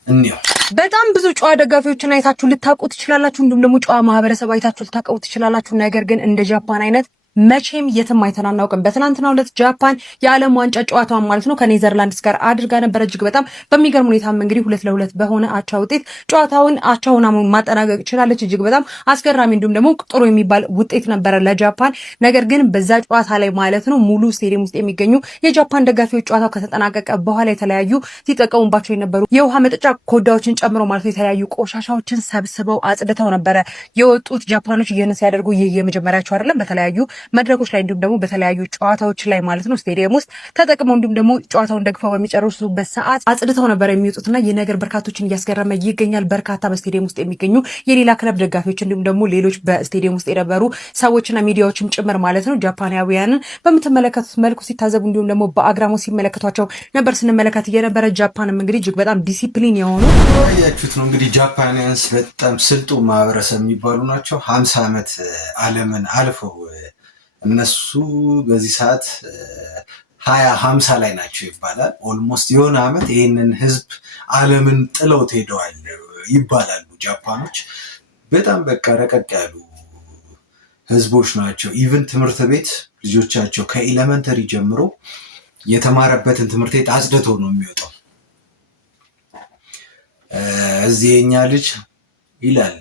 እንየው። በጣም ብዙ ጨዋ ደጋፊዎችን አይታችሁ ልታውቁ ትችላላችሁ። እንዲሁም ደግሞ ጨዋ ማህበረሰብ አይታችሁ ልታውቁ ትችላላችሁ። ነገር ግን እንደ ጃፓን አይነት መቼም የትም አይተን አናውቅም። በትናንትናው ዕለት ጃፓን የዓለም ዋንጫ ጨዋታዋን ማለት ነው ከኔዘርላንድስ ጋር አድርጋ ነበር። እጅግ በጣም በሚገርም ሁኔታም እንግዲህ 2-2 በሆነ አቻ ውጤት ጨዋታውን አቻ ሆና ማጠናቀቅ ችላለች። እጅግ በጣም አስገራሚ እንዲሁም ደግሞ ጥሩ የሚባል ውጤት ነበረ ለጃፓን። ነገር ግን በዛ ጨዋታ ላይ ማለት ነው ሙሉ ስቴዲየም ውስጥ የሚገኙ የጃፓን ደጋፊዎች ጨዋታው ከተጠናቀቀ በኋላ የተለያዩ ሲጠቀሙባቸው የነበሩ የውሃ መጠጫ ኮዳዎችን ጨምሮ ማለት ነው የተለያዩ ቆሻሻዎችን ሰብስበው አጽድተው ነበረ የወጡት። ጃፓኖች ይህን ሲያደርጉ ይህ የመጀመሪያቸው አይደለም። በተለያዩ መድረኮች ላይ እንዲሁም ደግሞ በተለያዩ ጨዋታዎች ላይ ማለት ነው ስቴዲየም ውስጥ ተጠቅመው እንዲሁም ደግሞ ጨዋታውን ደግፈው በሚጨርሱበት ሰዓት አጽድተው ነበር የሚወጡትና ይህ ነገር በርካቶችን እያስገረመ ይገኛል። በርካታ በስቴዲየም ውስጥ የሚገኙ የሌላ ክለብ ደጋፊዎች እንዲሁም ደግሞ ሌሎች በስቴዲየም ውስጥ የነበሩ ሰዎችና ሚዲያዎችም ጭምር ማለት ነው ጃፓናውያንን በምትመለከቱት መልኩ ሲታዘቡ እንዲሁም ደግሞ በአግራሞት ሲመለከቷቸው ነበር ስንመለከት የነበረ። ጃፓንም እንግዲህ እጅግ በጣም ዲሲፕሊን የሆኑ ያያችሁት ነው። እንግዲህ ጃፓኒያንስ በጣም ስልጡን ማህበረሰብ የሚባሉ ናቸው። 50 ዓመት ዓለምን አልፈው እነሱ በዚህ ሰዓት 2050 ላይ ናቸው ይባላል። ኦልሞስት የሆነ ዓመት ይህንን ህዝብ ዓለምን ጥለውት ሄደዋል ይባላሉ። ጃፓኖች በጣም በቃ ረቀቅ ያሉ ህዝቦች ናቸው። ኢቭን ትምህርት ቤት ልጆቻቸው ከኤሌመንተሪ ጀምሮ የተማረበትን ትምህርት ቤት አጽድቶ ነው የሚወጣው። እዚህ የኛ ልጅ ይላል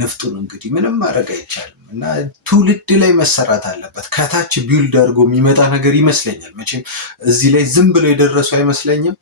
ንፍጡን እንግዲህ ምንም ማድረግ አይቻልም እና ትውልድ ላይ መሰራት አለበት። ከታች ቢልድ አድርጎ የሚመጣ ነገር ይመስለኛል። መቼም እዚህ ላይ ዝም ብለው የደረሱ አይመስለኝም።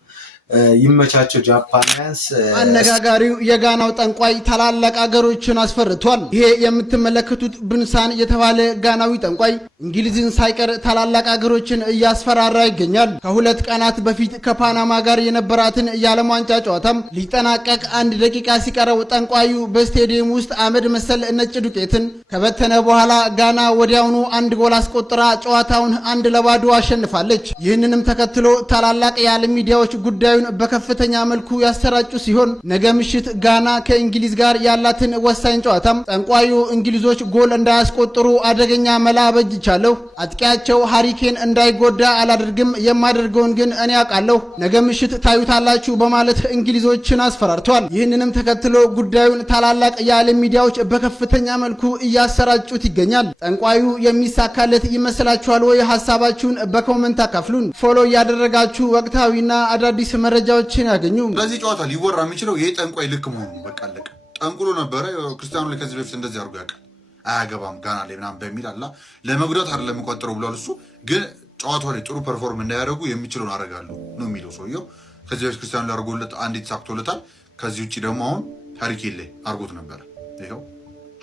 ይመቻቸው ጃፓንያንስ። አነጋጋሪው የጋናው ጠንቋይ ታላላቅ አገሮችን አስፈርቷል። ይሄ የምትመለከቱት ብንሳን የተባለ ጋናዊ ጠንቋይ እንግሊዝን ሳይቀር ታላላቅ አገሮችን እያስፈራራ ይገኛል። ከ2 ቀናት በፊት ከፓናማ ጋር የነበራትን የዓለም ዋንጫ ጨዋታም ሊጠናቀቅ 1 ደቂቃ ሲቀረው ጠንቋዩ በስቴዲየም ውስጥ አመድ መሰል ነጭ ዱቄትን ከበተነ በኋላ ጋና ወዲያውኑ 1 ጎል አስቆጥራ ጨዋታውን 1-0 አሸንፋለች። ይህንንም ተከትሎ ታላላቅ የዓለም ሚዲያዎች ጉዳዩ በከፍተኛ መልኩ ያሰራጩ ሲሆን ነገ ምሽት ጋና ከእንግሊዝ ጋር ያላትን ወሳኝ ጨዋታም ጠንቋዩ እንግሊዞች ጎል እንዳያስቆጥሩ አደገኛ መላ በጅቻለሁ፣ አጥቂያቸው ሃሪኬን እንዳይጎዳ አላደርግም፣ የማደርገውን ግን እኔ አውቃለሁ፣ ነገ ምሽት ታዩታላችሁ በማለት እንግሊዞችን አስፈራርተዋል። ይህንንም ተከትሎ ጉዳዩን ታላላቅ የዓለም ሚዲያዎች በከፍተኛ መልኩ እያሰራጩት ይገኛል። ጠንቋዩ የሚሳካለት ይመስላችኋል ወይ? ሀሳባችሁን በኮመንት አካፍሉን። ፎሎ እያደረጋችሁ ወቅታዊና አዳዲስ መረጃዎችን ያገኙ። ስለዚህ ጨዋታ ሊወራ የሚችለው ይሄ ጠንቋይ ልክ መሆኑ በቃ አለቀ። ጠንቁሎ ነበረ ክርስቲያኑ ላይ ከዚህ በፊት እንደዚህ አድርጎ ያውቃል። አያገባም ጋና ላይ ምናምን በሚል አላ ለመጉዳት አይደለም የሚቆጠረው ብሏል። እሱ ግን ጨዋታው ላይ ጥሩ ፐርፎርም እንዳያደርጉ የሚችለውን አደርጋለሁ ነው የሚለው ሰውየው። ከዚህ በፊት ክርስቲያኑ ላይ አድርጎለት አንዲት ተሳክቶለታል። ከዚህ ውጭ ደግሞ አሁን ሃሪኬን ላይ አድርጎት ነበር። ይኸው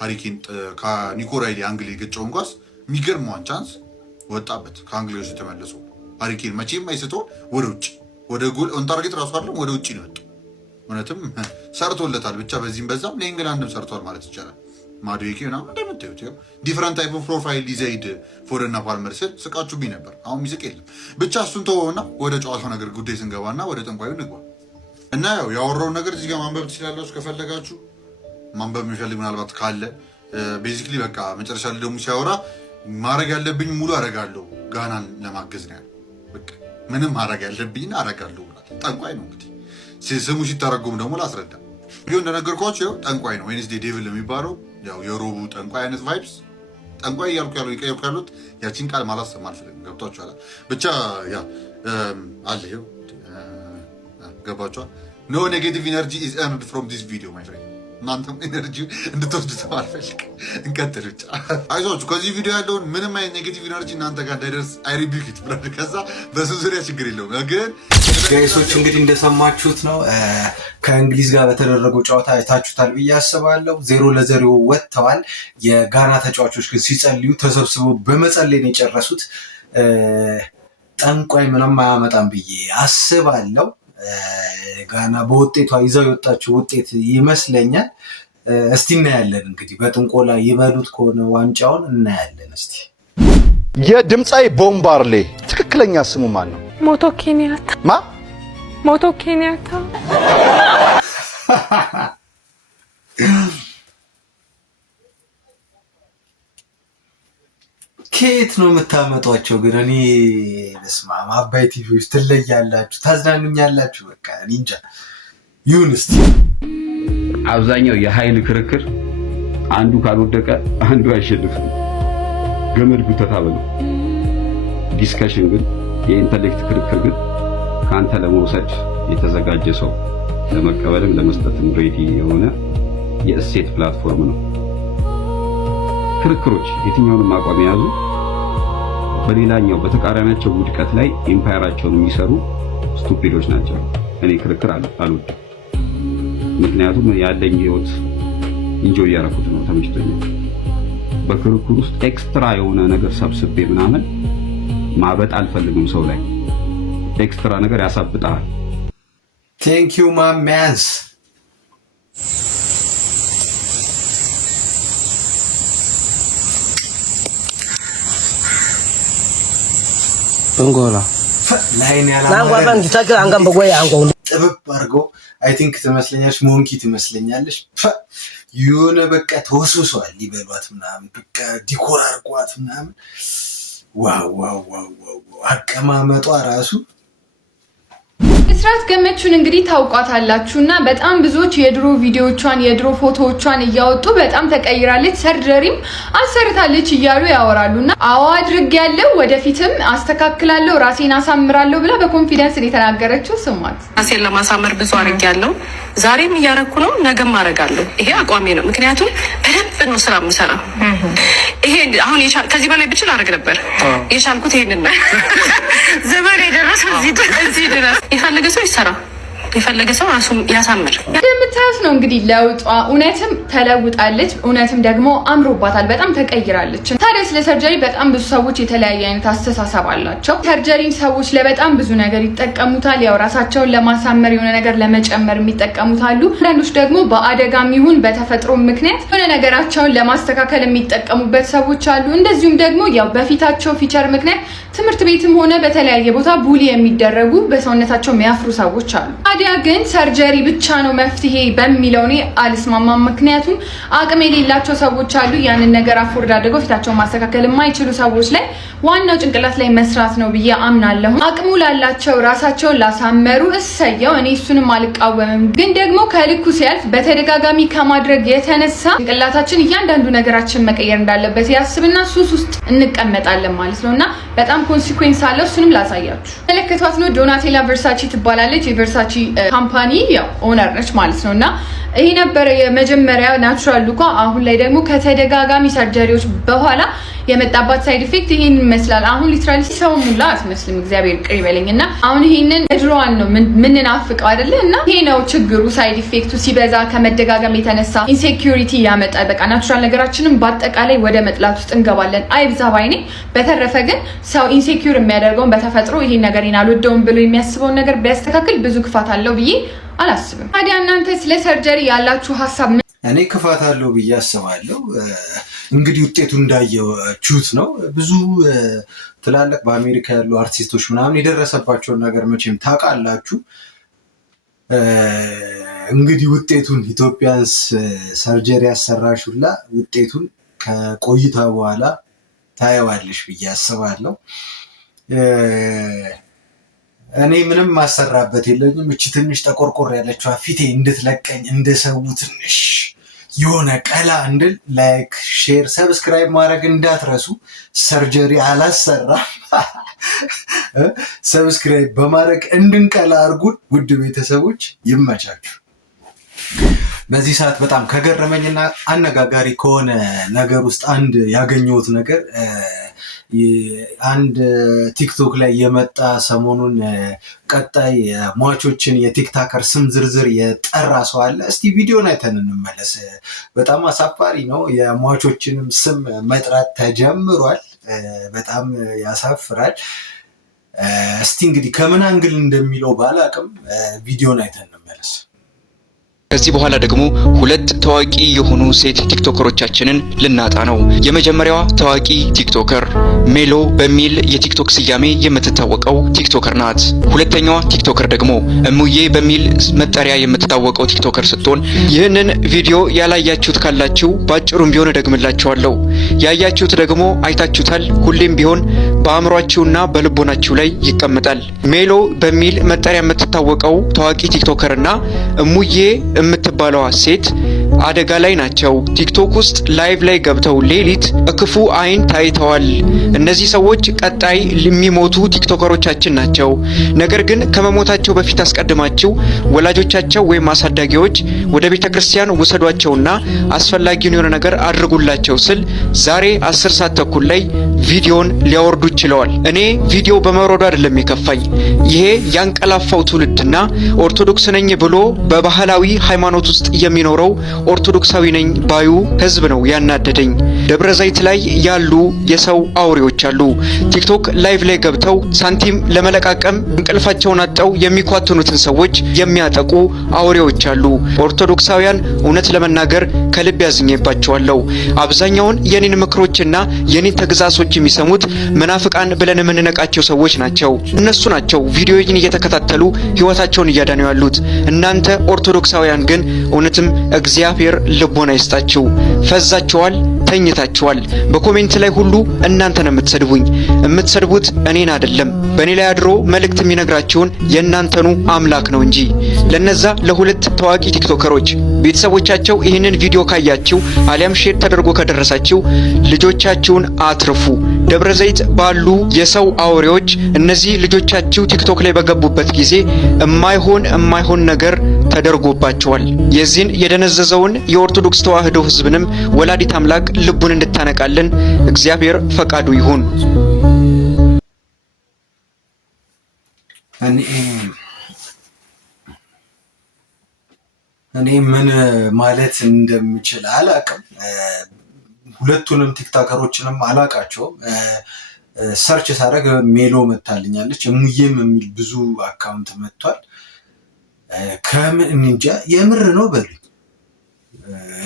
ሃሪኬን ከኒኮ ራይሊ አንግል የገጨውን ኳስ የሚገርም ዋን ቻንስ ወጣበት። ከአንግሊዮች የተመለሰው ሃሪኬን መቼም አይስቶ ወደ ውጭ ወደ ጎል ኦን ታርጌት ራሱ አይደለም ወደ ውጭ ነው የወጣው። እውነትም ሰርቶለታል። ብቻ በዚህም በዛም ለእንግላንድም ሰርቷል ማለት ይቻላል። ማዱዌኬ ምናምን እንደምታዩት ይኸው ዲፍረንት ታይፕ ኦፍ ፕሮፋይል ዲዛይድ ፎደና ፓልመር ስል ስቃችሁብኝ ነበር። አሁን ሚስቅ የለም። ብቻ እሱን ተወውና ወደ ጨዋታው ነገር ጉዳይ ስንገባና ወደ ጠንቋዩ እንግባ እና ያው ያወራውን ነገር እዚህ ጋር ማንበብ ትችላላችሁ ከፈለጋችሁ። ማንበብ የሚፈልግ ምናልባት ካለ ቤዚክሊ በቃ መጨረሻ ላይ ደግሞ ሲያወራ ማድረግ ያለብኝ ሙሉ አረጋለሁ ጋናን ለማገዝ ነው ያለው። በቃ ምንም ማድረግ ያለብኝ አረጋለሁ ብሏል። ጠንቋይ ነው እንግዲህ ስሙ ሲተረጎም ደግሞ ላስረዳ። ቪዲዮ እንደነገርኳችሁ ያው ጠንቋይ ነው ዌድነስዴይ ዴቪል የሚባለው ያው የሮቡ ጠንቋይ አይነት ቫይብስ ጠንቋይ እያልኩ ያሉት ያቺን ቃል ማላሰማ አልፈልግም። ገብቷችኋል? ብቻ ያ አለ ይኸው ገባችኋል? ኖ ኔጌቲቭ ኢነርጂ ኢዝ ኤርንድ ፍሮም ዲስ ቪዲዮ ማይ ፍሬንድ። እናንተም ኢነርጂ እንድትወስዱት አልፈልግም። እንቀጥል ብቻ አይዟችሁ። ከዚህ ቪዲዮ ያለውን ምንም አይነት ኔጌቲቭ ኢነርጂ እናንተ ጋር እንዳይደርስ አይ ሪቢክ ኢት ብለህ ከዛ በሱ ዙሪያ ችግር የለውም። ግን ጋይሶች እንግዲህ እንደሰማችሁት ነው ከእንግሊዝ ጋር በተደረገው ጨዋታ አይታችሁታል ብዬ አስባለሁ። 0-0 ወጥተዋል። የጋና ተጫዋቾች ግን ሲጸልዩ ተሰብስበው በመጸለይ ነው የጨረሱት። ጠንቋይ ምንም አያመጣም ብዬ አስባለሁ። ጋና በውጤቷ ይዛው የወጣችው ውጤት ይመስለኛል። እስቲ እናያለን እንግዲህ በጥንቆላ ይበሉት ከሆነ ዋንጫውን እናያለን። እስቲ የድምፃዊ ቦምባርሌ ትክክለኛ ስሙ ማን ነው? ሞቶ ኬንያታ። ማ ሞቶ ኬንያታ። ከየት ነው የምታመጧቸው ግን? እኔ በስመ አብ አባይ ቲቪዎች ትለያላችሁ፣ ታዝናኑኛላችሁ። በቃ እኔ እንጃ ይሁን። እስቲ አብዛኛው የኃይል ክርክር አንዱ ካልወደቀ አንዱ አይሸንፍም። ገመድ ጉተታ በለው። ዲስከሽን ግን የኢንተሌክት ክርክር ግን ካንተ ለመውሰድ የተዘጋጀ ሰው ለመቀበልም ለመስጠትም ሬዲ የሆነ የእሴት ፕላትፎርም ነው። ክርክሮች የትኛውንም አቋም የያዙ በሌላኛው በተቃራኒያቸው ውድቀት ላይ ኢምፓየራቸውን የሚሰሩ ስቱፒዶች ናቸው። እኔ ክርክር አልወድም። ምክንያቱም ያለኝ ህይወት ኢንጆይ ያደረኩት ነው፣ ተመችቶኛል። በክርክር ውስጥ ኤክስትራ የሆነ ነገር ሰብስቤ ምናምን ማበጥ አልፈልግም። ሰው ላይ ኤክስትራ ነገር ያሳብጣል። ቴንክ ዩ ማሚያንስ። እንጎላ ላይን ጥብብ አድርጎ አይ ቲንክ ትመስለኛለች፣ ሞንኪ ትመስለኛለች። የሆነ በቃ ተወስውሰዋል ሊበሏት ምናምን በቃ ዲኮር አድርጓት ምናምን። ዋው ዋው ዋው ዋው አቀማመጧ ራሱ እስራት ገመቹን እንግዲህ ታውቋታላችሁ እና በጣም ብዙዎች የድሮ ቪዲዮቿን የድሮ ፎቶዎቿን እያወጡ በጣም ተቀይራለች፣ ሰርጀሪም አሰርታለች እያሉ ያወራሉና አዎ አድርጌያለሁ፣ ወደፊትም አስተካክላለሁ፣ ራሴን አሳምራለሁ ብላ በኮንፊደንስ የተናገረችው ስሟት። ራሴን ለማሳመር ብዙ አድርጌያለሁ፣ ዛሬም እያረኩ ነው፣ ነገም አደርጋለሁ። ይሄ አቋሜ ነው። ምክንያቱም በደንብ ነው ስራ የምሰራው። ይሄ አሁን ከዚህ በላይ ብችል አደርግ ነበር። የቻልኩት ይሄንን ነው። ዘመን የደረሰው እዚህ ድረስ። የፈለገ ሰው ይሰራ፣ የፈለገ ሰው ራሱን ያሳምር። እንደምታዩት ነው እንግዲህ ለውጧ። እውነትም ተለውጣለች፣ እውነትም ደግሞ አምሮባታል፣ በጣም ተቀይራለች። ታዲያ ስለ ሰርጀሪ በጣም ብዙ ሰዎች የተለያየ አይነት አስተሳሰብ አላቸው። ሰርጀሪን ሰዎች ለበጣም ብዙ ነገር ይጠቀሙታል። ያው ራሳቸውን ለማሳመር የሆነ ነገር ለመጨመር የሚጠቀሙት አሉ። አንዳንዶች ደግሞ በአደጋም ይሁን በተፈጥሮ ምክንያት የሆነ ነገራቸውን ለማስተካከል የሚጠቀሙበት ሰዎች አሉ። እንደዚሁም ደግሞ ያው በፊታቸው ፊቸር ምክንያት ትምህርት ቤትም ሆነ በተለያየ ቦታ ቡሊ የሚደረጉ በሰውነታቸው የሚያፍሩ ሰዎች አሉ። ታዲያ ግን ሰርጀሪ ብቻ ነው መፍትሄ በሚለው እኔ አልስማማም። ምክንያቱም አቅም የሌላቸው ሰዎች አሉ። ያንን ነገር አፎርድ አድርገው ፊታቸውን ማስተካከል የማይችሉ ሰዎች ላይ ዋናው ጭንቅላት ላይ መስራት ነው ብዬ አምናለሁ። አቅሙ ላላቸው ራሳቸውን ላሳመሩ እሰየው፣ እኔ እሱንም አልቃወምም። ግን ደግሞ ከልኩ ሲያልፍ በተደጋጋሚ ከማድረግ የተነሳ ጭንቅላታችን እያንዳንዱ ነገራችን መቀየር እንዳለበት ያስብና ሱስ ውስጥ እንቀመጣለን ማለት ነውና በጣም ኮንሲኩዌንስ አለው። እሱንም ላሳያችሁ። ተለከቷት ነው። ዶናቴላ ቨርሳቺ ትባላለች። የቨርሳቺ ካምፓኒ ያው ኦነር ነች ማለት ነውና ይሄ ነበረ የመጀመሪያ ናቹራል ሉኳ። አሁን ላይ ደግሞ ከተደጋጋሚ ሰርጀሪዎች በኋላ የመጣባት ሳይድ ኢፌክት ይሄን ይመስላል። አሁን ሊትራሊ ሰው ሙላ አትመስልም። እግዚአብሔር ቅር ይበለኝና አሁን ይሄንን ድሮዋን ነው ምን ናፍቀው አይደለ? እና ይሄ ነው ችግሩ። ሳይድ ኢፌክቱ ሲበዛ ከመደጋገም የተነሳ ኢንሴኩሪቲ ያመጣል። በቃ ናቹራል ነገራችንን በአጠቃላይ ወደ መጥላት ውስጥ እንገባለን። አይብዛ ባይኔ። በተረፈ ግን ሰው ኢንሴኩር የሚያደርገውን በተፈጥሮ ይሄን ነገር አልወደውም ብሎ የሚያስበውን ነገር ቢያስተካክል ብዙ ክፋት አለው ብዬ አላስብም። ታዲያ እናንተ ስለ ሰርጀሪ ያላችሁ ሀሳብ? እኔ ክፋት አለው ብዬ አስባለሁ። እንግዲህ ውጤቱ እንዳያችሁት ነው። ብዙ ትላልቅ በአሜሪካ ያሉ አርቲስቶች ምናምን የደረሰባቸውን ነገር መቼም ታውቃላችሁ። እንግዲህ ውጤቱን ኢትዮጵያንስ ሰርጀሪ ያሰራሹላ ውጤቱን ከቆይታ በኋላ ታየዋለሽ ብዬ አስባለሁ። እኔ ምንም ማሰራበት የለኝም። እቺ ትንሽ ተቆርቆር ያለችው ፊቴ እንድትለቀኝ እንደሰው ትንሽ የሆነ ቀላ እንድል ላይክ፣ ሼር፣ ሰብስክራይብ ማድረግ እንዳትረሱ። ሰርጀሪ አላሰራም። ሰብስክራይብ በማድረግ እንድንቀላ አርጉን። ውድ ቤተሰቦች ይመቻችሁ። በዚህ ሰዓት በጣም ከገረመኝና አነጋጋሪ ከሆነ ነገር ውስጥ አንድ ያገኘሁት ነገር አንድ ቲክቶክ ላይ የመጣ ሰሞኑን ቀጣይ ሟቾችን የቲክታከር ስም ዝርዝር የጠራ ሰው አለ። እስቲ ቪዲዮን አይተን እንመለስ። በጣም አሳፋሪ ነው። የሟቾችንም ስም መጥራት ተጀምሯል። በጣም ያሳፍራል። እስቲ እንግዲህ ከምን አንግል እንደሚለው ባላቅም ቪዲዮን አይተን እንመለስ። ከዚህ በኋላ ደግሞ ሁለት ታዋቂ የሆኑ ሴት ቲክቶከሮቻችንን ልናጣ ነው። የመጀመሪያዋ ታዋቂ ቲክቶከር ሜሎ በሚል የቲክቶክ ስያሜ የምትታወቀው ቲክቶከር ናት። ሁለተኛዋ ቲክቶከር ደግሞ እሙዬ በሚል መጠሪያ የምትታወቀው ቲክቶከር ስትሆን ይህንን ቪዲዮ ያላያችሁት ካላችሁ ባጭሩም ቢሆን እደግምላችኋለሁ። ያያችሁት ደግሞ አይታችሁታል። ሁሌም ቢሆን በአእምሯችሁና በልቦናችሁ ላይ ይቀመጣል። ሜሎ በሚል መጠሪያ የምትታወቀው ታዋቂ ቲክቶከርና እሙዬ የምትባለዋ ሴት አደጋ ላይ ናቸው። ቲክቶክ ውስጥ ላይቭ ላይ ገብተው ሌሊት በክፉ አይን ታይተዋል። እነዚህ ሰዎች ቀጣይ የሚሞቱ ቲክቶከሮቻችን ናቸው። ነገር ግን ከመሞታቸው በፊት አስቀድማችሁ ወላጆቻቸው ወይም አሳዳጊዎች ወደ ቤተ ክርስቲያን ውሰዷቸውና አስፈላጊውን የሆነ ነገር አድርጉላቸው ስል ዛሬ 10 ሰዓት ተኩል ላይ ቪዲዮን ሊያወርዱ ችለዋል። እኔ ቪዲዮ በመውረዱ አይደለም የከፋኝ። ይሄ ያንቀላፋው ትውልድና ኦርቶዶክስ ነኝ ብሎ በባህላዊ ሃይማኖት ውስጥ የሚኖረው ኦርቶዶክሳዊ ነኝ ባዩ ህዝብ ነው ያናደደኝ። ደብረ ዘይት ላይ ያሉ የሰው አውሬዎች አሉ። ቲክቶክ ላይቭ ላይ ገብተው ሳንቲም ለመለቃቀም እንቅልፋቸውን አጠው የሚኳትኑትን ሰዎች የሚያጠቁ አውሬዎች አሉ። ኦርቶዶክሳውያን እውነት ለመናገር ከልብ ያዝኜባቸዋለሁ። አብዛኛውን የኔን ምክሮችና የኔን ተግዛሶች የሚሰሙት መናፍቃን ብለን የምንነቃቸው ሰዎች ናቸው። እነሱ ናቸው ቪዲዮውን እየተከታተሉ ህይወታቸውን እያዳኑ ያሉት። እናንተ ኦርቶዶክሳውያን ግን እውነትም እግዚአብሔር ልቦና ይስጣችሁ። ፈዛችኋል፣ ተኝታችኋል። በኮሜንት ላይ ሁሉ እናንተ ነው የምትሰድቡኝ። የምትሰድቡት እኔን አይደለም። በእኔ ላይ አድሮ መልእክት የሚነግራችሁን የእናንተኑ አምላክ ነው እንጂ። ለነዛ ለሁለት ታዋቂ ቲክቶከሮች ቤተሰቦቻቸው ይህንን ቪዲዮ ካያችሁ አሊያም ሼር ተደርጎ ከደረሳችሁ ልጆቻችሁን አትርፉ። ደብረ ዘይት ባሉ የሰው አውሬዎች እነዚህ ልጆቻችሁ ቲክቶክ ላይ በገቡበት ጊዜ የማይሆን ነገር ተደርጎባቸዋል። የዚህን የደነዘዘውን የኦርቶዶክስ ተዋህዶ ህዝብንም ወላዲት አምላክ ልቡን እንድታነቃልን እግዚአብሔር ፈቃዱ ይሁን። እኔ ምን ማለት እንደምችል አላቅም። ሁለቱንም ቲክቶከሮችንም አላቃቸውም። ሰርች ሳደርግ ሜሎ መታልኛለች። እሙዬም የሚል ብዙ አካውንት መጥቷል። ከምን እንጃ የምር ነው በሉኝ።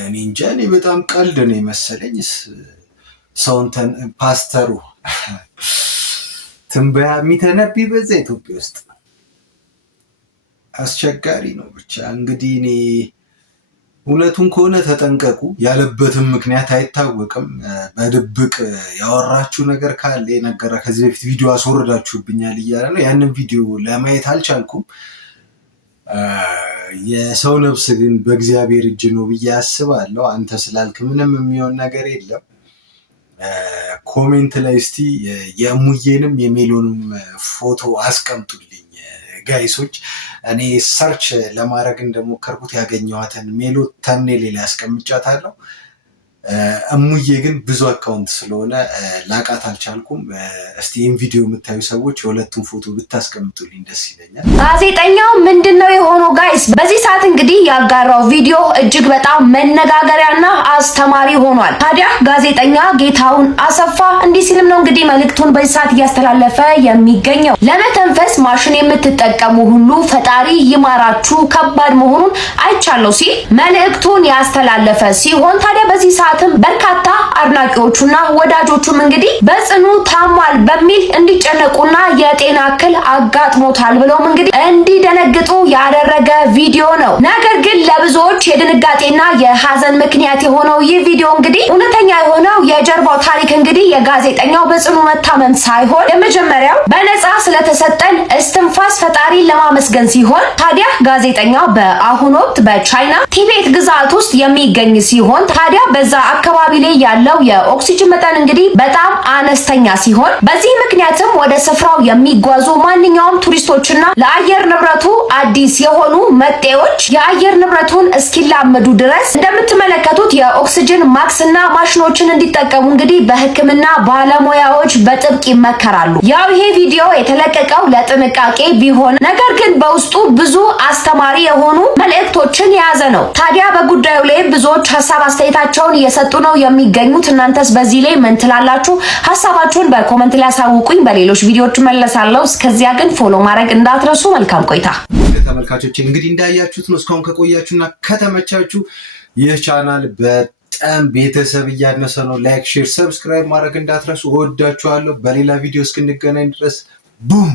እኔ እንጃ። እኔ በጣም ቀልድ ነው የመሰለኝ። ሰውንተን ፓስተሩ ትንበያ የሚተነብይ በዛ ኢትዮጵያ ውስጥ አስቸጋሪ ነው። ብቻ እንግዲህ እኔ እውነቱን ከሆነ ተጠንቀቁ። ያለበትም ምክንያት አይታወቅም። በድብቅ ያወራችሁ ነገር ካለ የነገረ ከዚህ በፊት ቪዲዮ አስወርዳችሁብኛል እያለ ነው። ያንን ቪዲዮ ለማየት አልቻልኩም። የሰው ነፍስ ግን በእግዚአብሔር እጅ ነው ብዬ አስባለሁ። አንተ ስላልክ ምንም የሚሆን ነገር የለም። ኮሜንት ላይ እስቲ የእሙዬንም የሜሎንም ፎቶ አስቀምጡልኝ ጋይሶች። እኔ ሰርች ለማድረግ እንደሞከርኩት ያገኘኋትን ሜሎ ተምኔል ላይ አስቀምጫታለሁ። እሙዬ ግን ብዙ አካውንት ስለሆነ ላቃት አልቻልኩም። እስቲ ይህን ቪዲዮ የምታዩ ሰዎች የሁለቱም ፎቶ ብታስቀምጡልኝ ደስ ይለኛል። ጋዜጠኛው ምንድነው የሆነው ጋይስ? በዚህ ሰዓት እንግዲህ ያጋራው ቪዲዮ እጅግ በጣም መነጋገሪያና አስተማሪ ሆኗል። ታዲያ ጋዜጠኛ ጌታሁን አሰፋ እንዲህ ሲልም ነው እንግዲህ መልእክቱን በዚህ ሰዓት እያስተላለፈ የሚገኘው። ለመተንፈስ ማሽን የምትጠቀሙ ሁሉ ፈጣሪ ይማራችሁ፣ ከባድ መሆኑን አይቻለው ሲል መልእክቱን ያስተላለፈ ሲሆን ታዲያ በዚህ ሰዓትም በርካታ አድናቂዎቹና ወዳጆቹም እንግዲህ በጽኑ ታሟል በሚል እንዲጨነቁና የጤና እክል አጋጥሞታል ብለውም እንግዲህ እንዲደነግጡ ያደረገ ቪዲዮ ነው። ነገር ግን ለብዙዎች የድንጋጤና የሀዘን ምክንያት የሆነው ይህ ቪዲዮ እንግዲህ እውነተኛ የሆነው የጀርባው ታሪክ እንግዲህ የጋዜጠኛው በጽኑ መታመም ሳይሆን የመጀመሪያው በነፃ ስለተሰጠን እስትንፋስ ፈጣሪን ለማመስገን ሲሆን ታዲያ ጋዜጠኛው በአሁኑ ወቅት በቻይና ቲቤት ግዛት ውስጥ የሚገኝ ሲሆን ታዲያ በዛ አካባቢ ላይ ያለው የኦክሲጅን መጠን እንግዲህ በጣም አነስተኛ ሲሆን በዚህ ምክንያትም ወደ ስፍራው የሚጓዙ ማንኛውም ቱሪስቶችና ለአየር ንብረቱ አዲስ የሆኑ መጤዎች የአየር ንብረቱን እስኪላመዱ ድረስ እንደምትመለከቱት የኦክሲጅን ማክስና ማሽኖችን እንዲጠቀሙ እንግዲህ በሕክምና ባለሙያዎች በጥብቅ ይመከራሉ። ያው ይሄ ቪዲዮ የተለቀቀው ለጥንቃቄ ቢሆን ነገር ግን በውስጡ ብዙ አስተማሪ የሆኑ መልእክቶችን የያዘ ነው። ታዲያ በጉዳዩ ላይ ብዙዎች ሀሳብ አስተያየታቸውን እየሰጡ ነው የሚገኙት። እናንተስ በዚህ ላይ ምን ትላላችሁ? ሀሳባችሁን በኮመንት ላይ አሳውቁኝ። በሌሎች ቪዲዮዎች መለሳለሁ። እስከዚያ ግን ፎሎ ማድረግ እንዳትረሱ። መልካም ቆይታ። ተመልካቾች እንግዲህ እንዳያችሁት ነው። እስካሁን ከቆያችሁና ከተመቻችሁ ይህ ቻናል በጣም ቤተሰብ እያነሰ ነው። ላይክ፣ ሼር፣ ሰብስክራይብ ማድረግ እንዳትረሱ። እወዳችኋለሁ። በሌላ ቪዲዮ እስክንገናኝ ድረስ ቡም